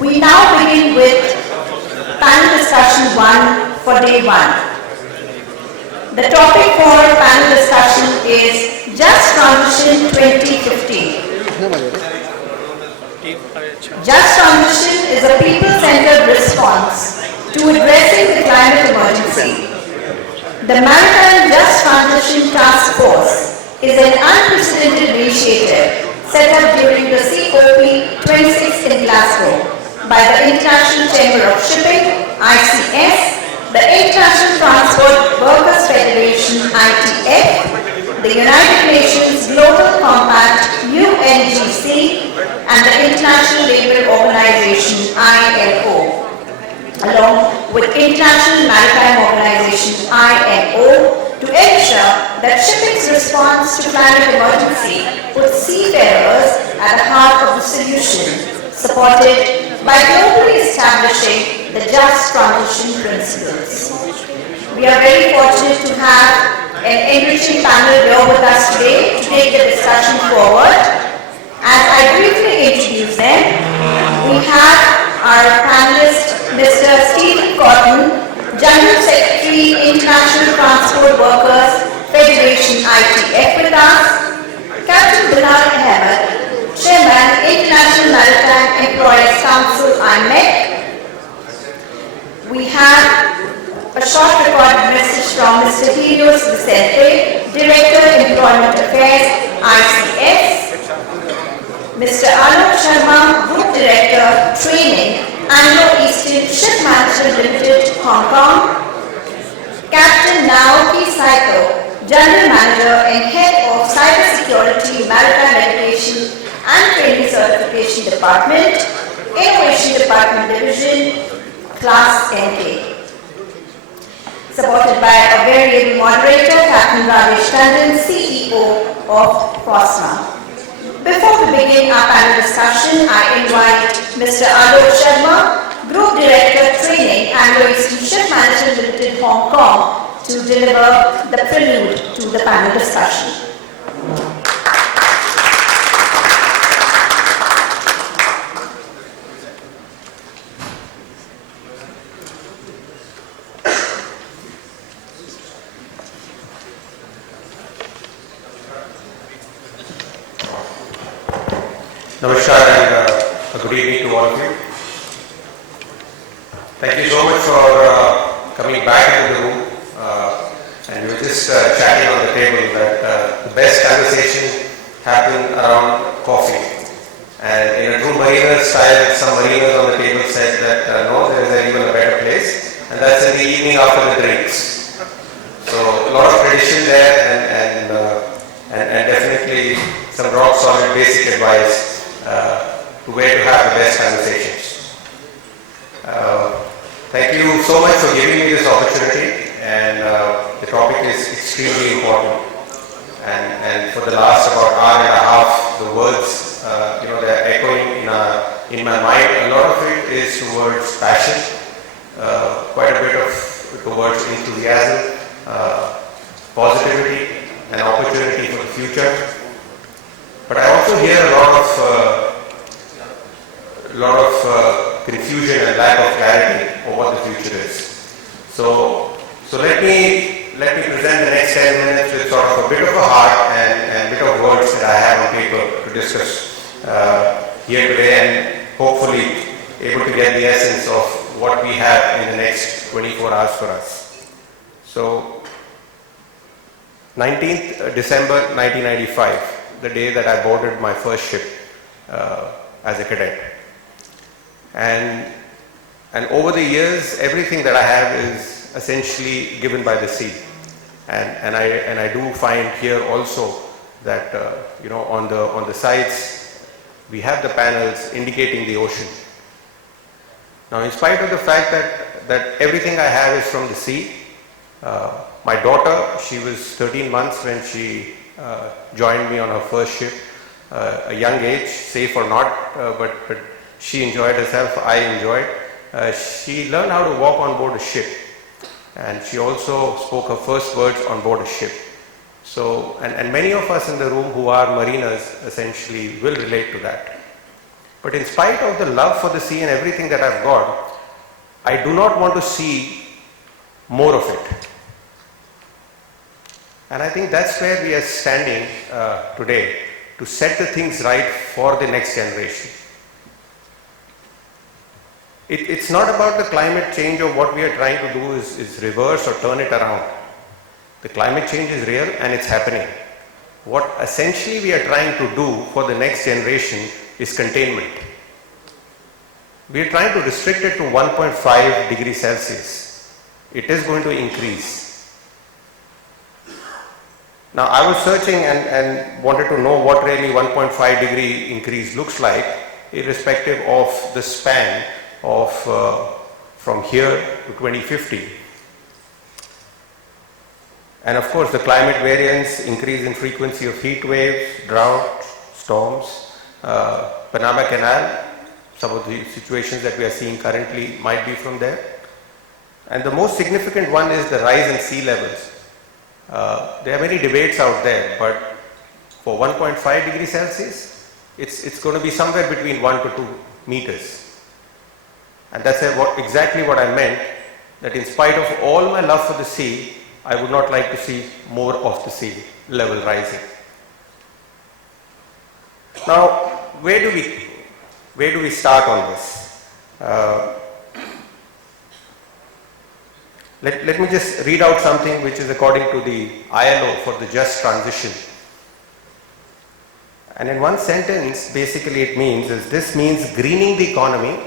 We now begin with panel discussion 1 for day 1. The topic for panel discussion is Just Transition 2050. Just Transition is a people-centered response to addressing the climate emergency. The Maritime Just Transition Task Force is an unprecedented initiative set up during the COP26 in Glasgow by the International Chamber of Shipping, ICS, the International Transport Workers Federation, ITF, the United Nations Global Compact, UNGC, and the International Labour Organization, ILO, along with International Maritime Organization, IMO, to ensure that shipping's response to climate emergency puts seafarers at the heart of the solution, supported by globally establishing the Just Transition Principles. We are very fortunate to have an enriching panel here with us today to take the discussion forward. As I briefly introduce them, we have our panelist, Mr. Stephen Cotton, General Secretary, International Transport Workers Federation, ITF, with us, Captain Bilal Ahmed, Chairman, International Maritime Employees Council, IMEC. We have a short recorded message from Mr. Helios Vicente, Director, Employment Affairs, ICS. Mr. Alok Sharma, Group Director, Training, Anglo-Eastern Ship Management Limited, Hong Kong. Captain Naoki Saito, General Manager and Head of Cybersecurity, Maritime Education and Training Certification Department, Innovation Department Division, Class NK. Supported by a very able moderator, Captain Rajesh Tandon, CEO of FOSMA. Before we begin our panel discussion, I invite Mr. Alok Sharma, Group Director, Training, Anglo-Eastern Ship Management Limited, Hong Kong, to deliver the prelude to the panel discussion. Namaskar and a good evening to all of you. Thank you so much for coming back into the room. And we were just chatting on the table that the best conversation happened around coffee. And in a true mariner style, some mariners on the table said that no, there is even a better place, and that's in the evening after the drinks. So a lot of tradition there, and definitely some rock solid basic advice to where to have the best conversations. Thank you so much for giving me this opportunity, and the topic is extremely important. And for the last about hour and a half, the words, they're echoing in my mind. A lot of it is towards passion, quite a bit of towards enthusiasm, positivity, and opportunity for the future. But I also hear a lot of confusion and lack of clarity of what the future is. So let me present the next 10 minutes with sort of a bit of a heart and a bit of words that I have on paper to discuss here today, and hopefully able to get the essence of what we have in the next 24 hours for us. So 19th December 1995. The day that I boarded my first ship as a cadet. And over the years, everything that I have is essentially given by the sea. And I do find here also that on the sides we have the panels indicating the ocean. Now, in spite of the fact that everything I have is from the sea, my daughter, she was 13 months when she joined me on her first ship, a young age, safe or not, but she enjoyed herself, I enjoyed. She learned how to walk on board a ship, and she also spoke her first words on board a ship. So, and many of us in the room who are mariners essentially will relate to that. But in spite of the love for the sea and everything that I've got, I do not want to see more of it. And I think that's where we are standing today, to set the things right for the next generation. It's not about the climate change, or what we are trying to do is reverse or turn it around. The climate change is real and it's happening. What essentially we are trying to do for the next generation is containment. We are trying to restrict it to 1.5 degrees Celsius. It is going to increase. Now, I was searching and wanted to know what really 1.5 degree increase looks like, irrespective of the span of from here to 2050. And of course, the climate variance, increase in frequency of heat waves, drought, storms, Panama Canal, some of the situations that we are seeing currently might be from there. And the most significant one is the rise in sea levels. There are many debates out there, but for 1.5 degrees Celsius, it's going to be somewhere between 1 to 2 meters. And that's exactly what I meant, that in spite of all my love for the sea, I would not like to see more of the sea level rising. Now, where do we start on this? Let me just read out something which is according to the ILO for the just transition. And in one sentence, basically it means this means greening the economy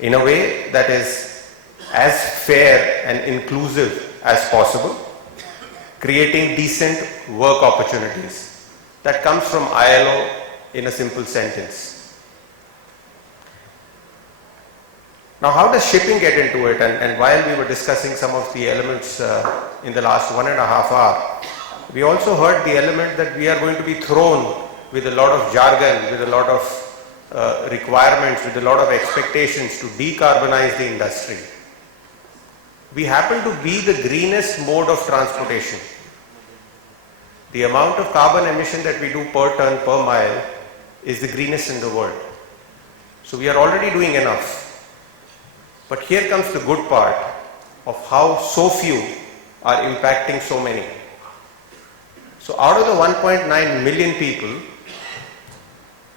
in a way that is as fair and inclusive as possible, creating decent work opportunities. That comes from ILO in a simple sentence. Now, how does shipping get into it? And while we were discussing some of the elements in the last 1.5 hours, we also heard the element that we are going to be thrown with a lot of jargon, with a lot of requirements, with a lot of expectations to decarbonize the industry. We happen to be the greenest mode of transportation. The amount of carbon emission that we do per ton, per mile is the greenest in the world. So we are already doing enough. But here comes the good part of how so few are impacting so many. So out of the 1.9 million people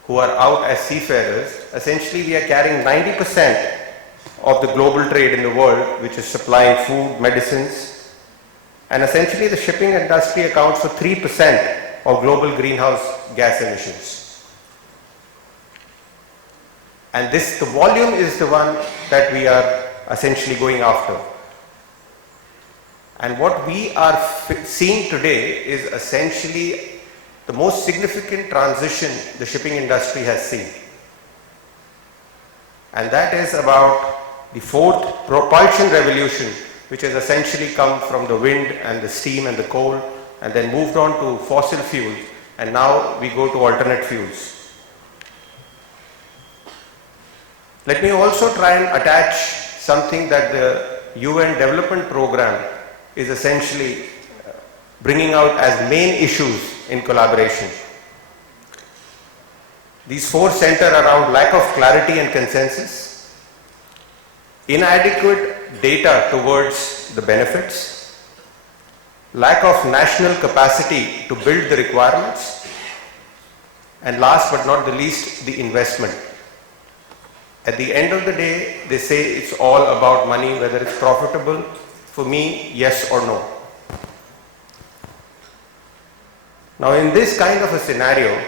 who are out as seafarers, essentially we are carrying 90% of the global trade in the world, which is supplying food, medicines, and essentially the shipping industry accounts for 3% of global greenhouse gas emissions. And the volume is the one that we are essentially going after. And what we are seeing today is essentially the most significant transition the shipping industry has seen. And that is about the fourth propulsion revolution, which has essentially come from the wind and the steam and the coal, and then moved on to fossil fuels, and now we go to alternate fuels. Let me also try and attach something that the UN Development Program is essentially bringing out as main issues in collaboration. These four center around lack of clarity and consensus, inadequate data towards the benefits, lack of national capacity to build the requirements, and last but not the least, the investment. At the end of the day, they say it's all about money, whether it's profitable. For me, yes or no. Now, in this kind of a scenario,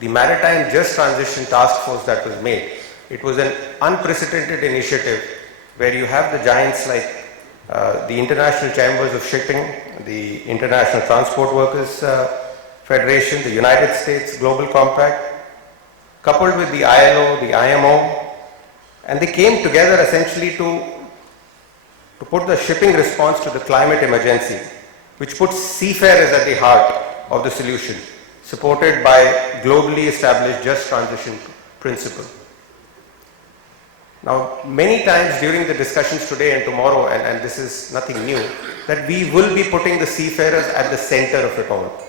the Maritime Just Transition Task Force that was made, it was an unprecedented initiative where you have the giants like the International Chambers of Shipping, the International Transport Workers Federation, the United States Global Compact, coupled with the ILO, the IMO, and they came together essentially to put the shipping response to the climate emergency, which puts seafarers at the heart of the solution, supported by globally established just transition principle. Now, many times during the discussions today and tomorrow, and this is nothing new, that we will be putting the seafarers at the center of it all.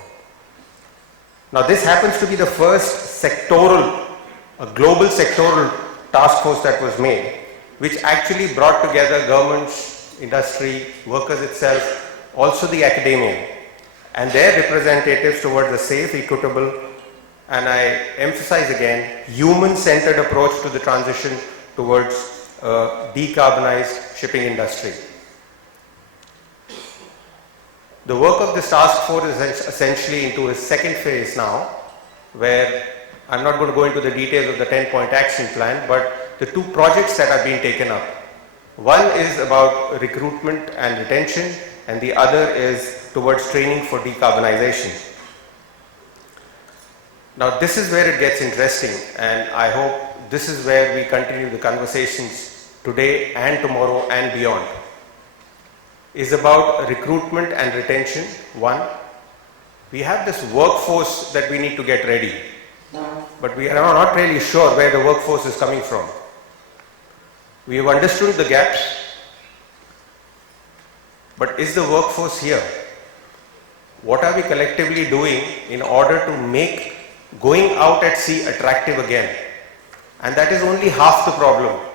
Now, this happens to be the first sectoral a global sectoral task force that was made, which actually brought together governments, industry, workers itself, also the academia, and their representatives towards a safe, equitable, and I emphasize again, human-centered approach to the transition towards a decarbonized shipping industry. The work of this task force is essentially into a second phase now, where I'm not going to go into the details of the 10-point action plan, but the two projects that are being taken up. One is about recruitment and retention, and the other is towards training for decarbonization. Now this is where it gets interesting, and I hope this is where we continue the conversations today and tomorrow and beyond. Is about recruitment and retention. One, we have this workforce that we need to get ready, but we are not really sure where the workforce is coming from. We have understood the gaps, but is the workforce here? What are we collectively doing in order to make going out at sea attractive again? And that is only half the problem.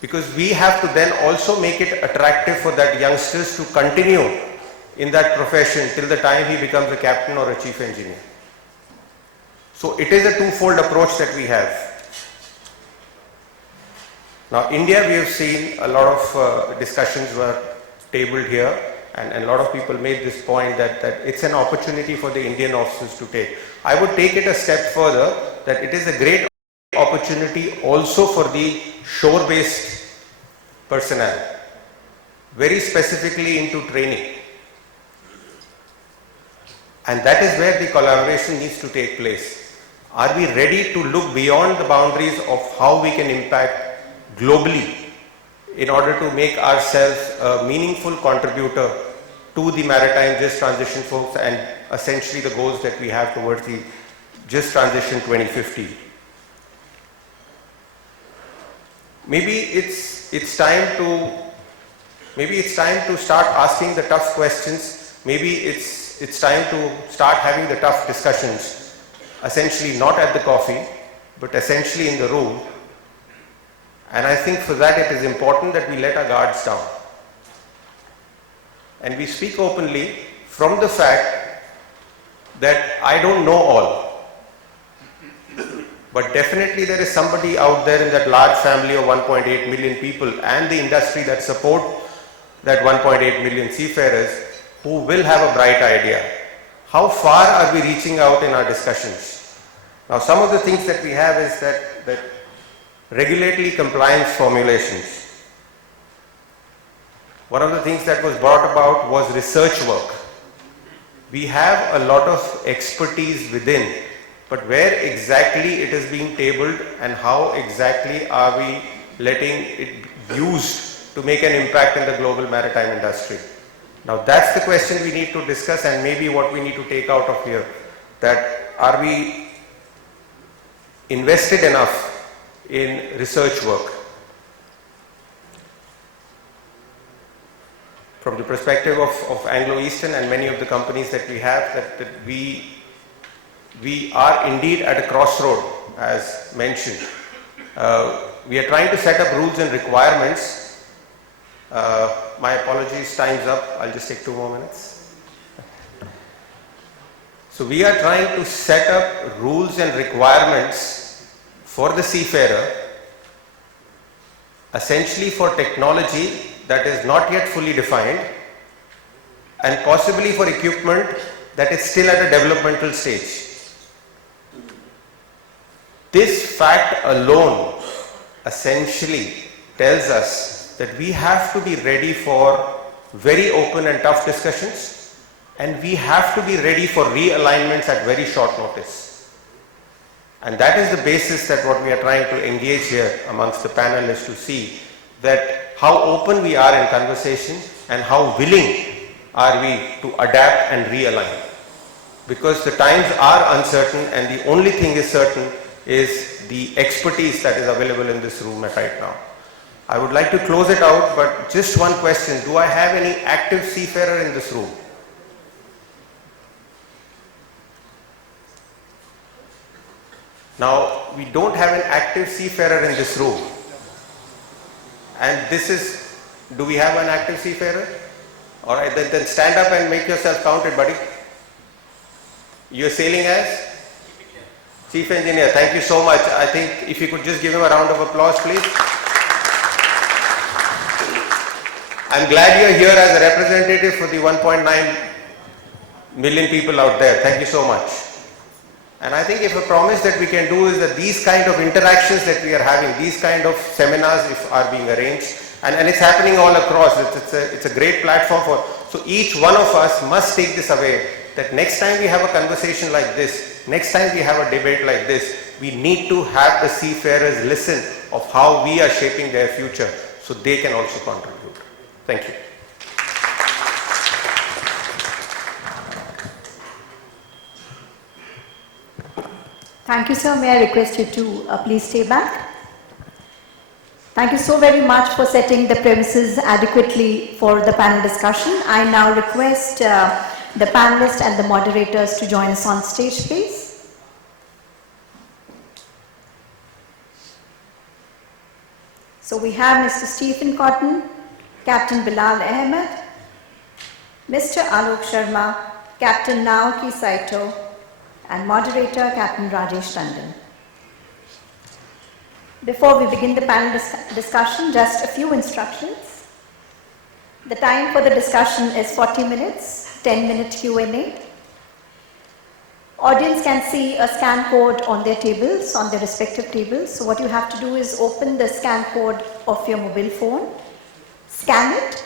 Because we have to then also make it attractive for that youngsters to continue in that profession till the time he becomes a captain or a chief engineer. So it is a twofold approach that we have. Now India, we have seen a lot of discussions were tabled here, and a lot of people made this point that it's an opportunity for the Indian officers to take. I would take it a step further, that it is a great opportunity also for the shore-based personnel, very specifically into training. And that is where the collaboration needs to take place. Are we ready to look beyond the boundaries of how we can impact globally in order to make ourselves a meaningful contributor to the maritime just transition folks and essentially the goals that we have towards the just transition 2050? Maybe it's time to start asking the tough questions. Maybe it's time to start having the tough discussions, essentially not at the coffee, but essentially in the room. And I think for that it is important that we let our guards down. And we speak openly from the fact that I don't know all. But definitely there is somebody out there in that large family of 1.8 million people and the industry that support that 1.8 million seafarers who will have a bright idea. How far are we reaching out in our discussions? Now some of the things that we have is that regulatory compliance formulations. One of the things that was brought about was research work. We have a lot of expertise within, but where exactly it is being tabled and how exactly are we letting it used to make an impact in the global maritime industry? Now that's the question we need to discuss, and maybe what we need to take out of here, that are we invested enough in research work? From the perspective of Anglo-Eastern and many of the companies that we have, that we are indeed at a crossroad, as mentioned. We are trying to set up rules and requirements. My apologies, time's up. I'll just take 2 more minutes. So we are trying to set up rules and requirements for the seafarer, essentially for technology that is not yet fully defined, and possibly for equipment that is still at a developmental stage. This fact alone essentially tells us that we have to be ready for very open and tough discussions, and we have to be ready for realignments at very short notice. And that is the basis that what we are trying to engage here amongst the panel is to see that how open we are in conversation and how willing are we to adapt and realign. Because the times are uncertain, and the only thing is certain is the expertise that is available in this room right now. I would like to close it out, but just one question. Do I have any active seafarer in this room? Now, we don't have an active seafarer in this room. And this is, do we have an active seafarer? All right, then stand up and make yourself counted, buddy. You're sailing as? Chief Engineer. Thank you so much. I think if you could just give him a round of applause, please. I'm glad you're here as a representative for the 1.9 million people out there. Thank you so much. And I think if a promise that we can do is that these kind of interactions that we are having, these kind of seminars are being arranged, and it's happening all across. It's a great platform for, so each one of us must take this away, that next time we have a conversation like this, next time we have a debate like this, we need to have the seafarers listen of how we are shaping their future so they can also contribute. Thank you. Thank you, sir. May I request you to please stay back? Thank you so very much for setting the premises adequately for the panel discussion. I now request the panelists and the moderators to join us on stage, please. So we have Mr. Stephen Cotton, Captain Bilal Ahmed, Mr. Alok Sharma, Captain Naoki Saito, and moderator Captain Rajesh Tandon. Before we begin the panel discussion, just a few instructions. The time for the discussion is 40 minutes, 10-minute Q&A. Audience can see a scan code on their tables, on their respective tables. So what you have to do is open the scan code of your mobile phone, scan it,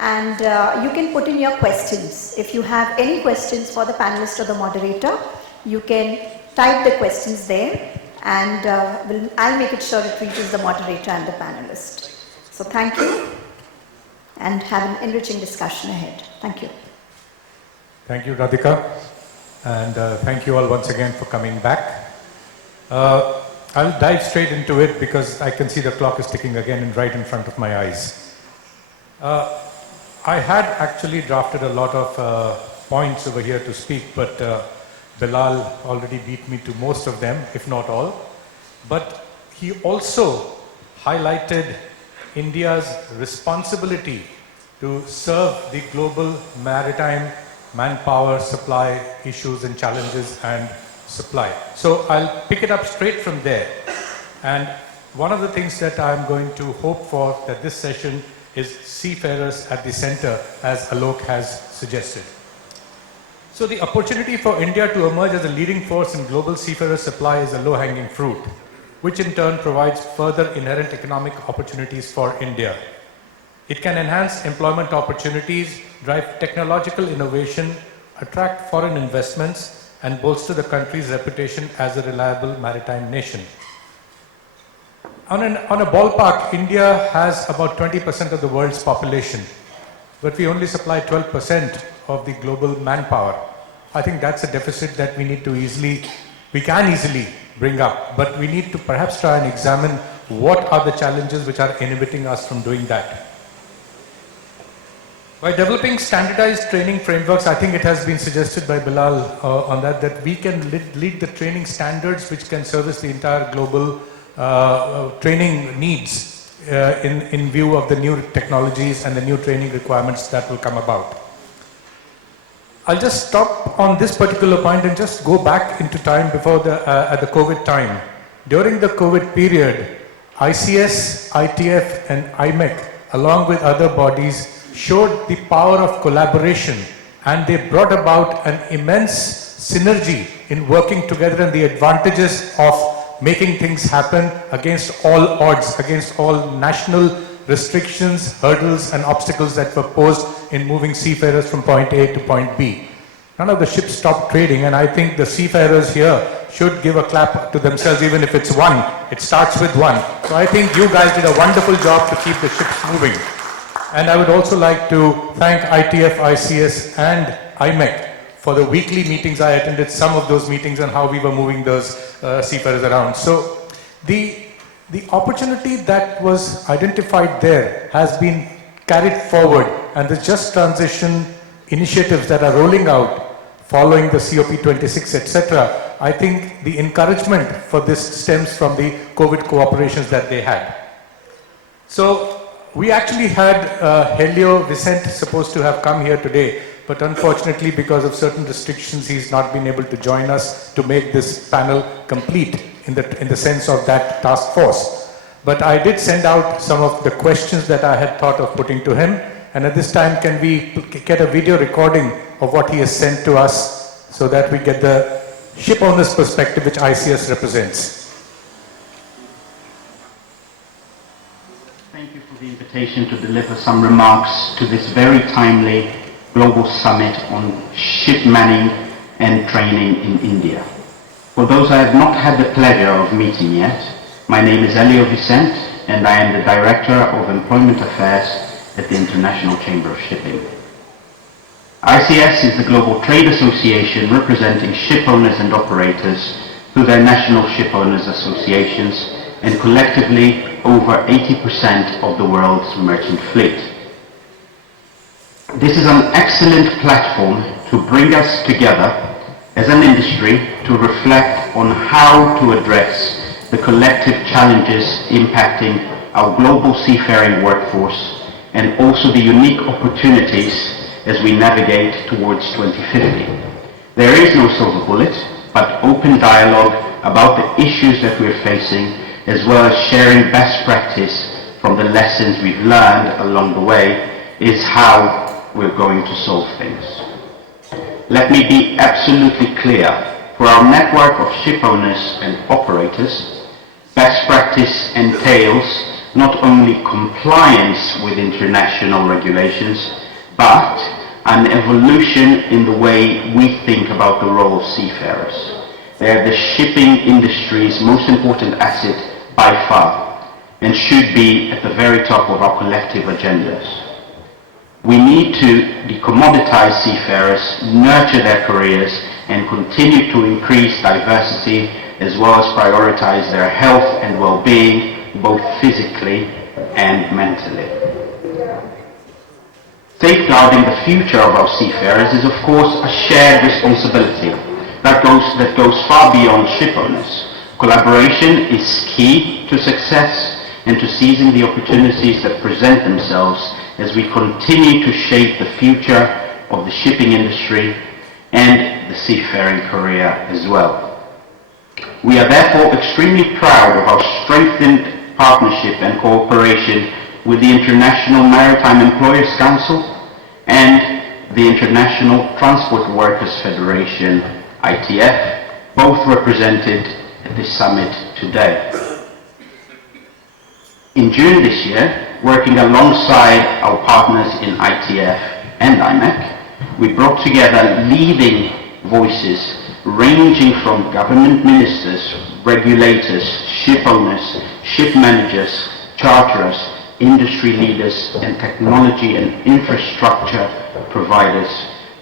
and you can put in your questions. If you have any questions for the panelist or the moderator, you can type the questions there, and I'll make it sure it reaches the moderator and the panelist. So thank you, and have an enriching discussion ahead. Thank you. Thank you, Radhika, and thank you all once again for coming back. I'll dive straight into it because I can see the clock is ticking again and right in front of my eyes. I had actually drafted a lot of points over here to speak, but Bilal already beat me to most of them, if not all. But he also highlighted India's responsibility to serve the global maritime manpower supply issues and challenges and supply. So I'll pick it up straight from there. And one of the things that I'm going to hope for that this session is seafarers at the center, as Alok has suggested. So the opportunity for India to emerge as a leading force in global seafarer supply is a low-hanging fruit, which in turn provides further inherent economic opportunities for India. It can enhance employment opportunities, drive technological innovation, attract foreign investments, and bolster the country's reputation as a reliable maritime nation. On a ballpark, India has about 20% of the world's population, but we only supply 12% of the global manpower. I think that's a deficit that we can easily bring up, but we need to perhaps try and examine what are the challenges which are inhibiting us from doing that. By developing standardized training frameworks, I think it has been suggested by Bilal on that we can lead the training standards which can service the entire global training needs in view of the new technologies and the new training requirements that will come about. I'll just stop on this particular point and just go back into time before at the COVID time. During the COVID period, ICS, ITF and IMEC, along with other bodies, showed the power of collaboration, and they brought about an immense synergy in working together and the advantages of making things happen against all odds, against all national restrictions, hurdles and obstacles that were posed in moving seafarers from point A to point B. None of the ships stopped trading, and I think the seafarers here should give a clap to themselves, even if it's one. It starts with one. So I think you guys did a wonderful job to keep the ships moving. And I would also like to thank ITF, ICS and IMEC for the weekly meetings. I attended some of those meetings and how we were moving those seafarers around. So the opportunity that was identified there has been carried forward, and the just transition initiatives that are rolling out following the COP26, etc., I think the encouragement for this stems from the COVID cooperations that they had. So we actually had Helio Vicente supposed to have come here today, but unfortunately because of certain restrictions he's not been able to join us to make this panel complete in the sense of that task force. But I did send out some of the questions that I had thought of putting to him, and at this time can we get a video recording of what he has sent to us so that we get the ship owner's perspective which ICS represents. Thank you for the invitation to deliver some remarks to this very timely global summit on ship manning and training in India. For those I have not had the pleasure of meeting yet, my name is Helio Vicente and I am the Director of Employment Affairs at the International Chamber of Shipping. ICS is the global trade association representing ship owners and operators through their national ship owners associations and collectively over 80% of the world's merchant fleet. This is an excellent platform to bring us together as an industry to reflect on how to address the collective challenges impacting our global seafaring workforce and also the unique opportunities as we navigate towards 2050. There is no silver bullet, but open dialogue about the issues that we're facing, as well as sharing best practice from the lessons we've learned along the way, is how we're going to solve things. Let me be absolutely clear. For our network of ship owners and operators, best practice entails not only compliance with international regulations, but an evolution in the way we think about the role of seafarers. They are the shipping industry's most important asset by far, and should be at the very top of our collective agendas. We need to decommoditize seafarers, nurture their careers, and continue to increase diversity, as well as prioritize their health and well-being, both physically and mentally. Safeguarding the future of our seafarers is of course a shared responsibility that goes far beyond ship owners. Collaboration is key to success and to seizing the opportunities that present themselves as we continue to shape the future of the shipping industry and the seafaring career as well. We are therefore extremely proud of our strengthened partnership and cooperation with the International Maritime Employers Council and the International Transport Workers Federation, ITF, both represented at this summit today. In June this year, working alongside our partners in ITF and IMEC, we brought together leading voices ranging from government ministers, regulators, ship owners, ship managers, charterers, industry leaders, and technology and infrastructure providers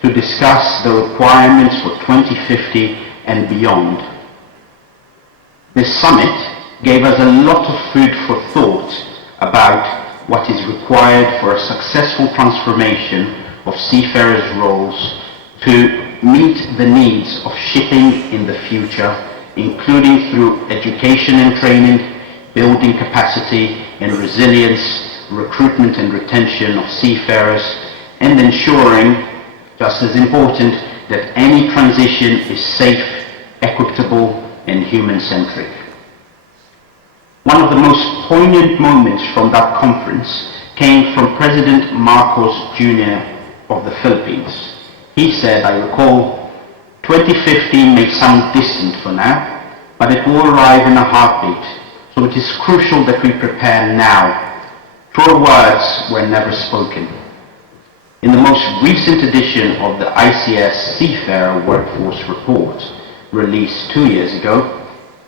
to discuss the requirements for 2050 and beyond. This summit gave us a lot of food for thought about what is required for a successful transformation of seafarers' roles to meet the needs of shipping in the future, including through education and training, building capacity and resilience, recruitment and retention of seafarers, and ensuring, just as important, that any transition is safe, equitable, and human-centric. One of the most poignant moments from that conference came from President Marcos Jr. of the Philippines. He said, I recall, 2015 may sound distant for now, but it will arrive in a heartbeat, so it is crucial that we prepare now. Truer words were never spoken. In the most recent edition of the ICS Seafarer Workforce Report, released 2 years ago,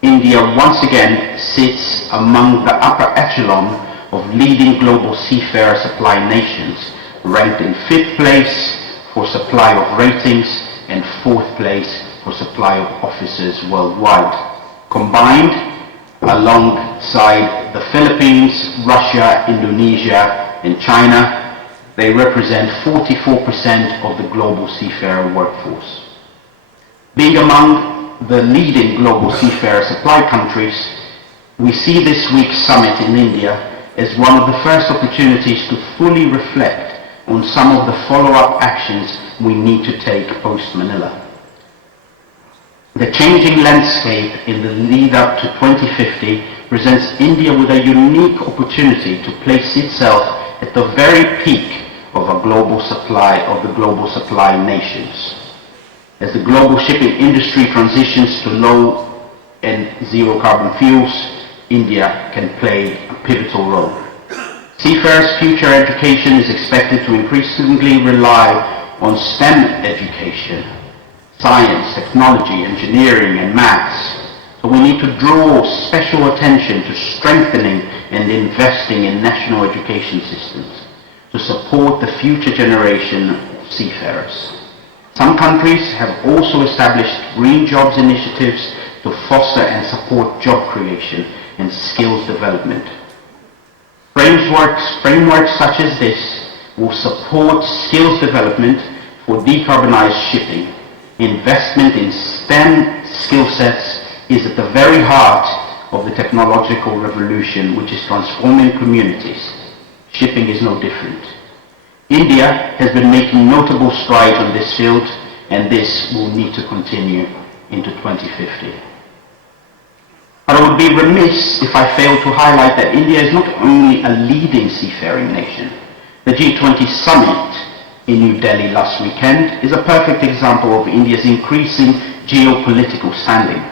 India once again sits among the upper echelon of leading global seafarer supply nations, ranked in 5th place for supply of ratings and 4th place for supply of officers worldwide. Combined, alongside the Philippines, Russia, Indonesia, and China, they represent 44% of the global seafarer workforce. Being among the leading global seafarer supply countries, we see this week's summit in India as one of the first opportunities to fully reflect on some of the follow-up actions we need to take post-Manila. The changing landscape in the lead-up to 2050 presents India with a unique opportunity to place itself at the very peak of the global supply nations. As the global shipping industry transitions to low and zero carbon fuels, India can play a pivotal role. Seafarers' future education is expected to increasingly rely on STEM education, science, technology, engineering, and maths. So we need to draw special attention to strengthening and investing in national education systems to support the future generation of seafarers. Some countries have also established green jobs initiatives to foster and support job creation and skills development. Frameworks such as this will support skills development for decarbonized shipping. Investment in STEM skill sets is at the very heart of the technological revolution which is transforming communities. Shipping is no different. India has been making notable strides on this field, and this will need to continue into 2050. But I would be remiss if I failed to highlight that India is not only a leading seafaring nation. The G20 summit in New Delhi last weekend is a perfect example of India's increasing geopolitical standing.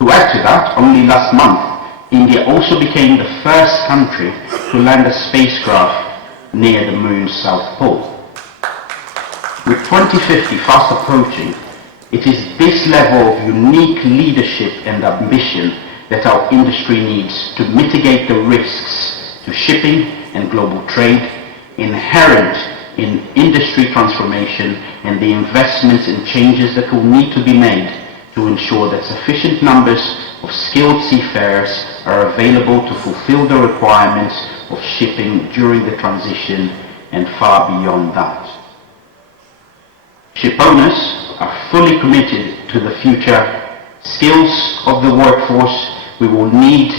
To add to that, only last month, India also became the first country to land a spacecraft near the moon's south pole. With 2050 fast approaching, it is this level of unique leadership and ambition that our industry needs to mitigate the risks to shipping and global trade inherent in industry transformation and the investments and changes that will need to be made to ensure that sufficient numbers of skilled seafarers are available to fulfill the requirements of shipping during the transition and far beyond that. Shipowners are fully committed to the future skills of the workforce we will need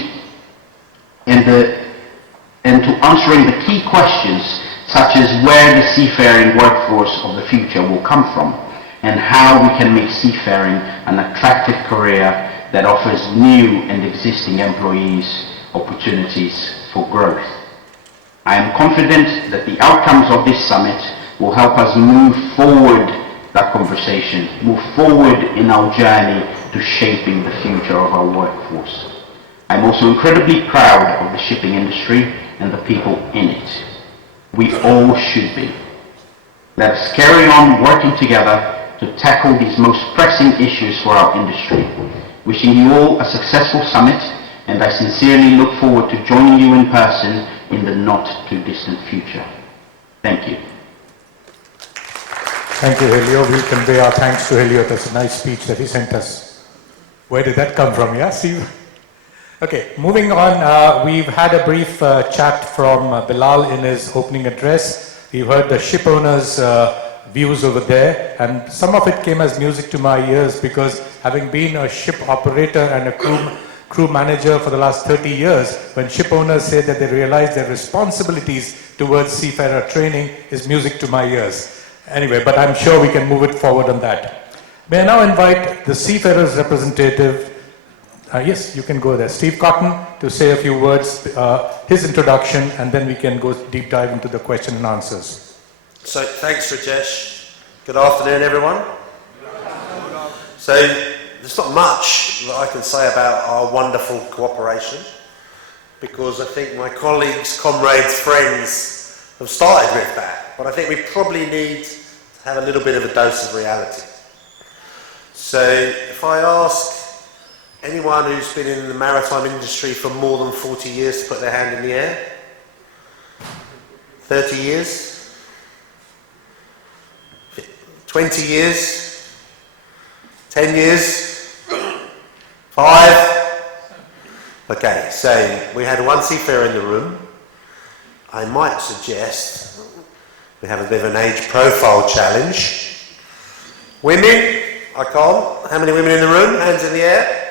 and to answering the key questions such as where the seafaring workforce of the future will come from and how we can make seafaring an attractive career that offers new and existing employees opportunities for growth. I am confident that the outcomes of this summit will help us move forward that conversation, move forward in our journey to shaping the future of our workforce. I'm also incredibly proud of the shipping industry and the people in it. We all should be. Let us carry on working together to tackle these most pressing issues for our industry. Wishing you all a successful summit, and I sincerely look forward to joining you in person in the not too distant future. Thank you. Thank you, Helio. We'll convey our thanks to Helio. That's a nice speech that he sent us. Where did that come from? Yeah, Steve? Okay, moving on. We've had a brief chat from Bilal in his opening address. We've heard the ship owners' views over there, and some of it came as music to my ears because having been a ship operator and a crew manager for the last 30 years, when ship owners say that they realize their responsibilities towards seafarer training is music to my ears. Anyway, but I'm sure we can move it forward on that. May I now invite the seafarers representative, yes, you can go there, Steve Cotton, to say a few words, his introduction, and then we can go deep dive into the question and answers. So, thanks Rajesh. Good afternoon, everyone. So, there's not much that I can say about our wonderful cooperation, because I think my colleagues, comrades, friends have started with that. But I think we probably need to have a little bit of a dose of reality. So, if I ask anyone who's been in the maritime industry for more than 40 years to put their hand in the air, 30 years? 20 years? 10 years? 5? Okay, so we had one seafarer in the room. I might suggest we have a bit of an age profile challenge. Women, I can't. How many women in the room? Hands in the air.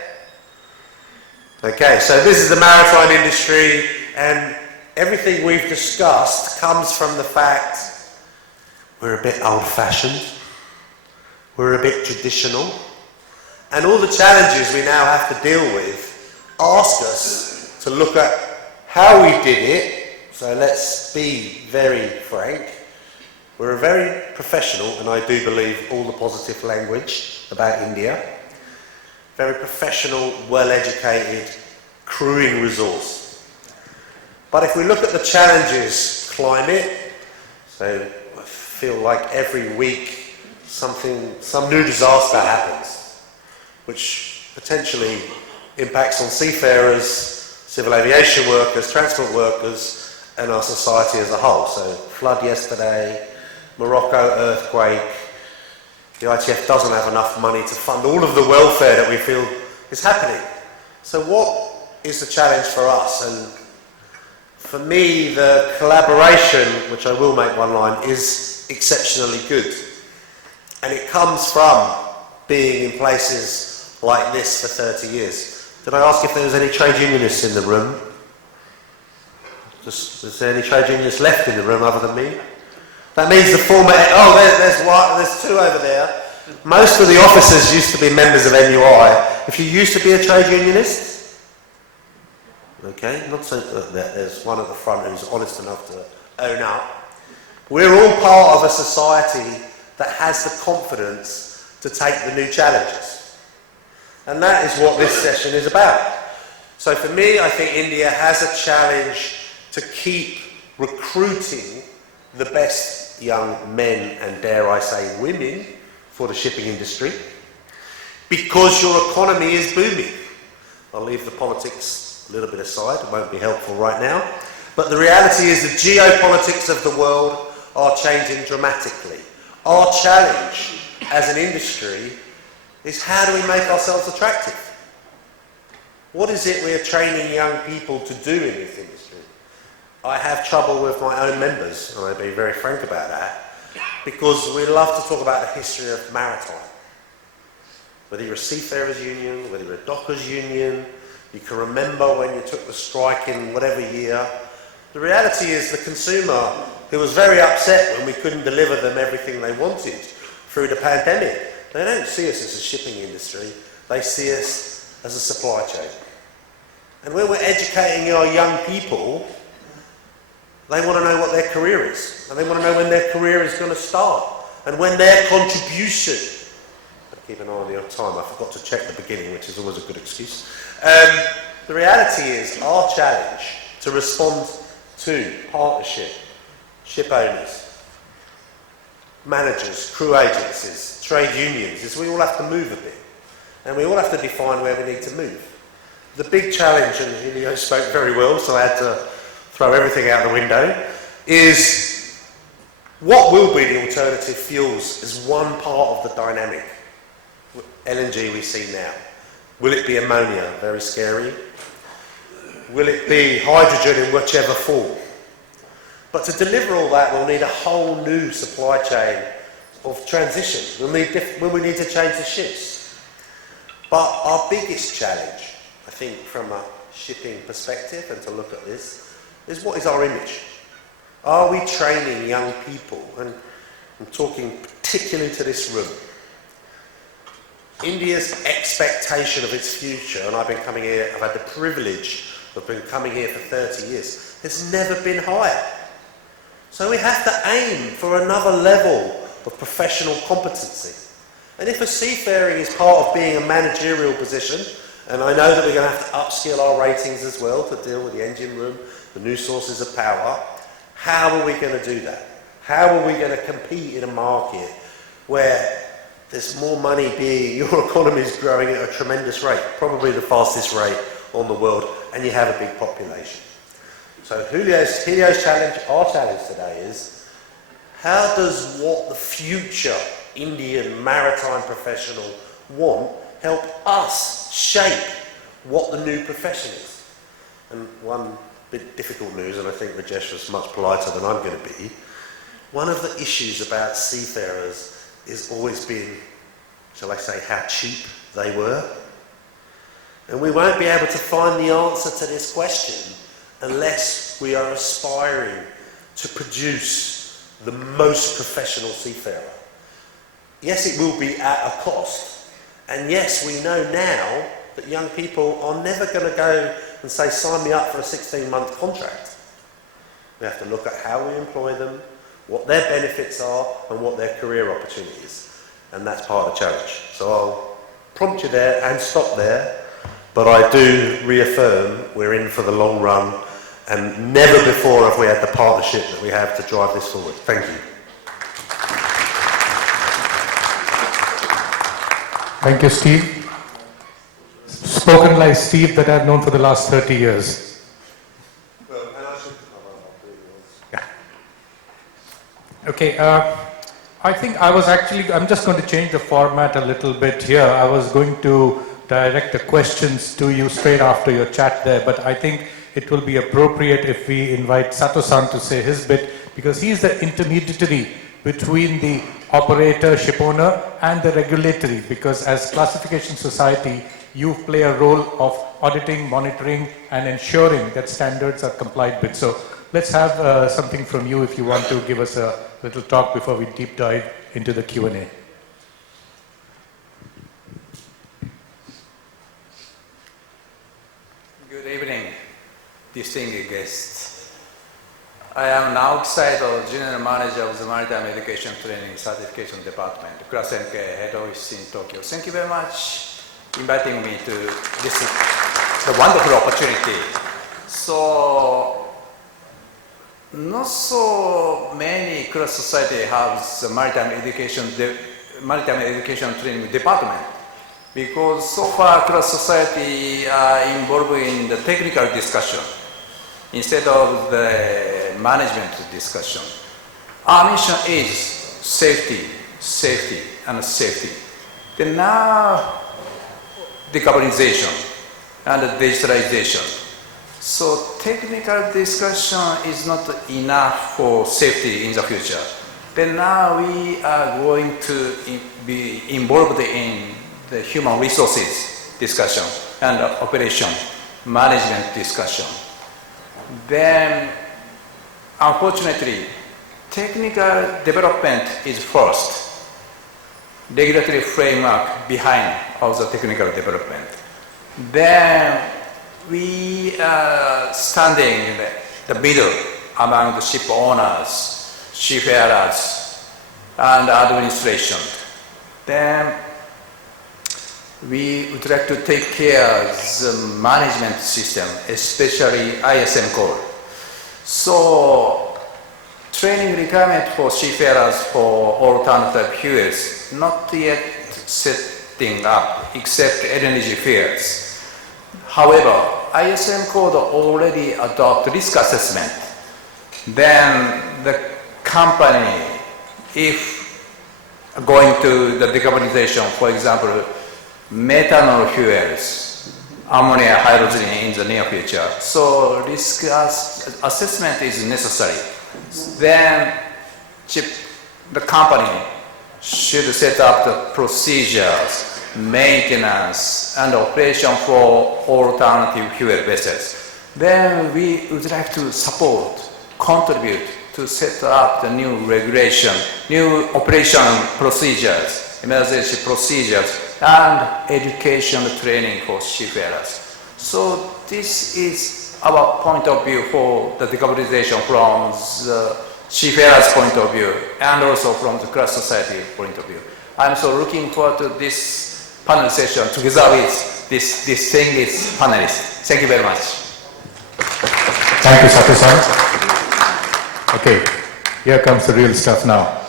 Okay, so this is the maritime industry, and everything we've discussed comes from the fact we're a bit old-fashioned, we're a bit traditional, and all the challenges we now have to deal with ask us to look at how we did it. So let's be very frank. We're a very professional, and I do believe all the positive language about India, very professional, well-educated, crewing resource. But if we look at the challenges, climate, so I feel like every week some new disaster happens, which potentially impacts on seafarers, civil aviation workers, transport workers, and our society as a whole. So flood yesterday, Morocco earthquake, the ITF doesn't have enough money to fund all of the welfare that we feel is happening. So what is the challenge for us? And for me, the collaboration, which I will make one line, is exceptionally good. And it comes from being in places like this for 30 years. Did I ask if there was any trade unionists in the room? Is there any trade unionists left in the room other than me? That means the former... Oh, there's two over there. Most of the officers used to be members of NUI. If you used to be a trade unionist... Okay, not so... There's one at the front who's honest enough to own up. We're all part of a society that has the confidence to take the new challenges. And that is what this session is about. So for me, I think India has a challenge to keep recruiting the best young men and, dare I say, women for the shipping industry, because your economy is booming. I'll leave the politics a little bit aside, it won't be helpful right now, but the reality is the geopolitics of the world are changing dramatically. Our challenge as an industry is, how do we make ourselves attractive? What is it we are training young people to do in this industry? I have trouble with my own members, and I'll be very frank about that, because we love to talk about the history of maritime. Whether you're a seafarers union, whether you're a dockers union, you can remember when you took the strike in whatever year. The reality is the consumer, who was very upset when we couldn't deliver them everything they wanted through the pandemic, they don't see us as a shipping industry, they see us as a supply chain. And when we're educating our young people, they want to know what their career is, and they want to know when their career is going to start, and when their contribution... Keep an eye on your time, I forgot to check the beginning, which is always a good excuse. The reality is our challenge to respond to partnership, ship owners, managers, crew agencies, trade unions, is we all have to move a bit, and we all have to define where we need to move. The big challenge, and Helio spoke very well, so I had to throw everything out the window, is what will be the alternative fuels is one part of the dynamic. LNG we see now. Will it be ammonia? Very scary. Will it be hydrogen in whichever form? But to deliver all that, we'll need a whole new supply chain of transition. We need to change the ships. But our biggest challenge, I think, from a shipping perspective, and to look at this, is what is our image? Are we training young people? And I'm talking particularly to this room. India's expectation of its future, and I've been coming here, I've had the privilege of been coming here for 30 years, has never been higher. So we have to aim for another level of professional competency. And if a seafaring is part of being a managerial position, and I know that we're going to have to upskill our ratings as well to deal with the engine room, the new sources of power, how are we going to do that? How are we going to compete in a market where there's more money being, your economy is growing at a tremendous rate, probably the fastest rate on the world, and you have a big population. So Helio's challenge, our challenge today is, how does what the future Indian maritime professional want help us shape what the new profession is? And one bit difficult news, and I think Rajesh was much politer than I'm going to be, one of the issues about seafarers is always been shall I say, how cheap they were. And we won't be able to find the answer to this question unless we are aspiring to produce the most professional seafarer. Yes, it will be at a cost. And yes, we know now that young people are never going to go and say, sign me up for a 16-month contract. We have to look at how we employ them, what their benefits are, and what their career opportunities. And that's part of the challenge. So I'll prompt you there and stop there, but I do reaffirm we're in for the long run, and never before have we had the partnership that we have to drive this forward. Thank you. Thank you, Steve. Spoken like Steve that I've known for the last 30 years. Yeah. Okay, I think I'm just going to change the format a little bit here. I was going to direct the questions to you straight after your chat there, but I think it will be appropriate if we invite Sato-san to say his bit, because he's the intermediary between the operator, ship owner, and the regulatory, because as classification society, you play a role of auditing, monitoring, and ensuring that standards are complied with. So let's have something from you if you want to give us a little talk before we deep dive into the Q&A. Good evening, distinguished guests. I am Naoki Saito, General Manager of the Maritime Education Training Certification Department, ClassMK Head Office in Tokyo. Thank you very much for inviting me to this the wonderful opportunity. So, not so many class society have the maritime education training department, because so far class society are involved in the technical discussion instead of the management discussion. Our mission is safety, safety, and safety. Then now, decarbonization and digitalization. So technical discussion is not enough for safety in the future. Then now we are going to be involved in the human resources discussion and operation management discussion. Then, unfortunately, technical development is first, regulatory framework behind all the technical development. Then we are standing in the middle among the ship owners, seafarers, and administration. Then we would like to take care of the management system, especially ISM code. So, training requirement for seafarers for alternative fuels not yet setting up except energy fuels. However, ISM code already adopt risk assessment. Then the company, if going to the decarbonization, for example, methanol fuels, ammonia, hydrogen in the near future. So risk assessment is necessary. Then the company should set up the procedures, maintenance, and operation for alternative fuel vessels. Then we would like to support, contribute to set up the new regulation, new operation procedures, emergency procedures, and education training for seafarers. So this is our point of view for the decarbonization from the seafarers' point of view and also from the class society point of view. I'm so looking forward to this panel session together with this distinguished panelists. Thank you very much. Thank you, Sato-san. Okay, here comes the real stuff now.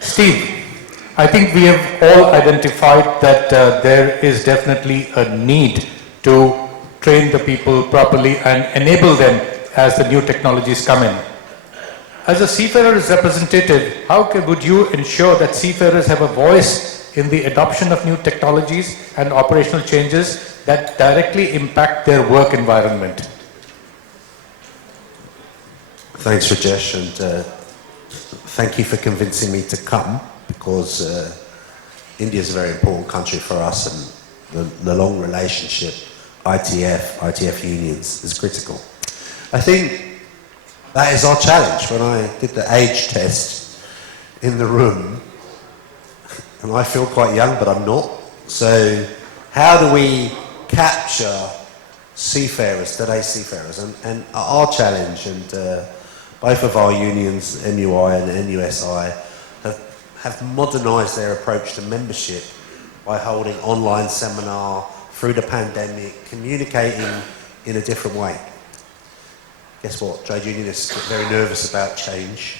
Steve, I think we have all identified that there is definitely a need to train the people properly and enable them as the new technologies come in. As a seafarer's representative, how would you ensure that seafarers have a voice in the adoption of new technologies and operational changes that directly impact their work environment? Thanks, Rajesh, and thank you for convincing me to come, because India is a very important country for us, and the long relationship, ITF unions, is critical. I think that is our challenge. When I did the age test in the room, and I feel quite young, but I'm not. So how do we capture seafarers, today's seafarers? And our challenge, and both of our unions, MUI and NUSI, have modernised their approach to membership by holding online seminar through the pandemic, communicating in a different way. Guess what? Trade unionists get very nervous about change.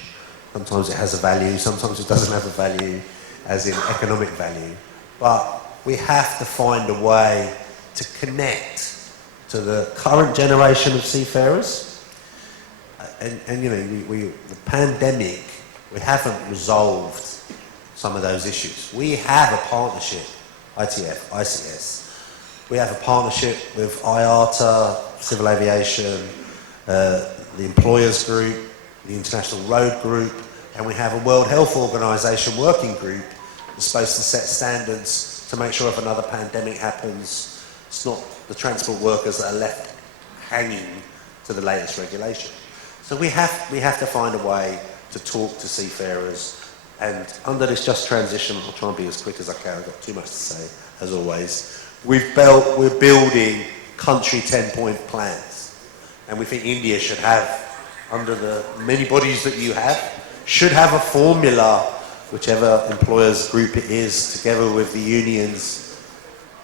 Sometimes it has a value, sometimes it doesn't have a value, as in economic value. But we have to find a way to connect to the current generation of seafarers. And you know, the pandemic, we haven't resolved some of those issues. We have a partnership, ITF, ICS. We have a partnership with IATA, Civil Aviation, the Employers Group, the International Road Group, and we have a World Health Organization working group that's supposed to set standards to make sure if another pandemic happens, it's not the transport workers that are left hanging to the latest regulation. So we have to find a way to talk to seafarers, and under this just transition, I'll try and be as quick as I can, I've got too much to say, as always, we're building country 10-point plans, and we think India should have, under the many bodies that you have, should have a formula, whichever employers group it is, together with the unions,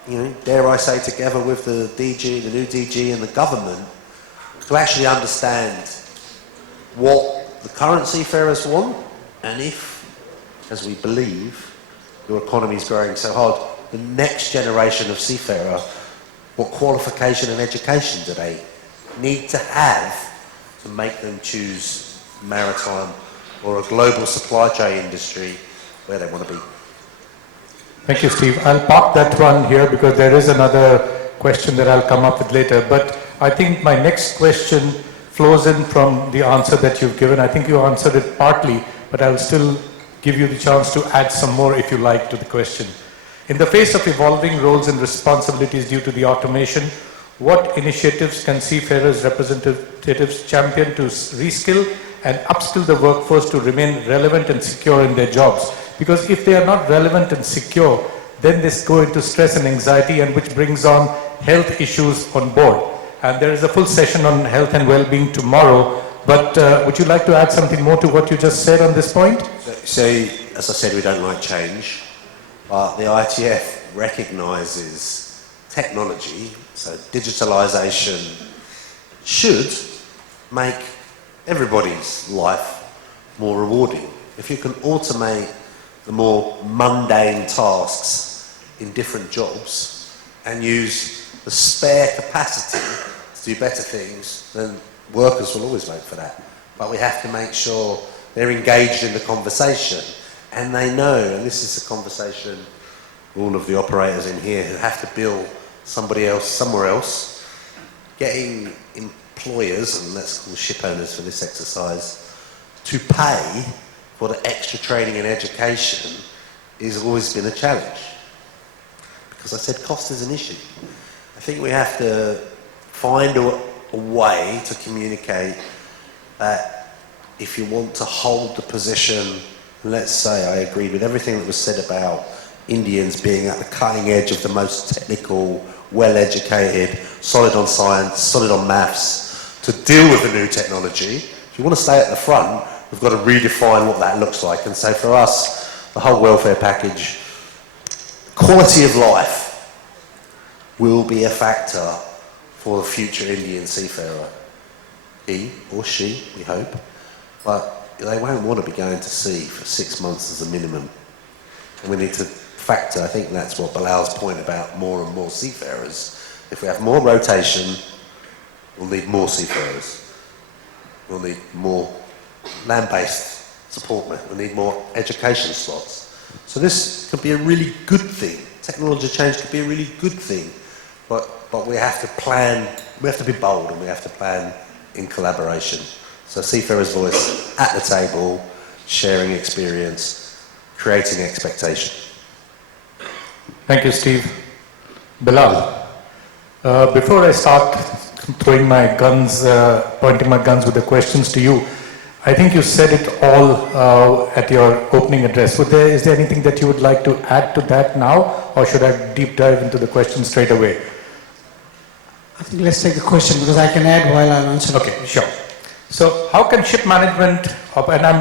you know, dare I say, together with the DG, the new DG and the government, to actually understand what the current seafarers want, and if, as we believe, your economy is growing so hard, the next generation of seafarer, what qualification and education do they need to have to make them choose maritime or a global supply chain industry where they want to be? Thank you, Steve. I'll park that one here because there is another question that I'll come up with later. But I think my next question flows in from the answer that you've given. I think you answered it partly, but I'll still give you the chance to add some more, if you like, to the question. In the face of evolving roles and responsibilities due to the automation, what initiatives can seafarers representatives champion to reskill and upskill the workforce to remain relevant and secure in their jobs? Because if they are not relevant and secure, then they go into stress and anxiety, and which brings on health issues on board. And there is a full session on health and well-being tomorrow, but would you like to add something more to what you just said on this point? So, as I said, we don't like change, but the ITF recognises technology, so digitalisation should make everybody's life more rewarding. If you can automate the more mundane tasks in different jobs and use the spare capacity to do better things, then workers will always vote for that. But we have to make sure they're engaged in the conversation and they know, and this is a conversation all of the operators in here who have to bill somebody else somewhere else, getting employers, and let's call ship owners for this exercise, to pay for the extra training and education has always been a challenge. Because I said cost is an issue. I think we have to find a way to communicate that if you want to hold the position, let's say I agree with everything that was said about Indians being at the cutting edge of the most technical, well-educated, solid on science, solid on maths, to deal with the new technology. If you want to stay at the front, we've got to redefine what that looks like. And so for us, the whole welfare package, quality of life will be a factor for the future Indian seafarer. He or she, we hope, but they won't want to be going to sea for 6 months as a minimum. And we need to factor, I think that's what Bilal's point about more and more seafarers. If we have more rotation, we'll need more seafarers. We'll need more land-based support. We'll need more education slots. So this could be a really good thing. Technology change could be a really good thing. But we have to plan, we have to be bold, and we have to plan in collaboration. So Seafarers' Voice at the table, sharing experience, creating expectation. Thank you, Steve. Bilal, before I start throwing my guns, pointing my guns with the questions to you, I think you said it all at your opening address. Is there anything that you would like to add to that now, or should I deep dive into the question straight away? I think let's take the question because I can add while I'm answering. Okay, sure. So how can ship management, and I'm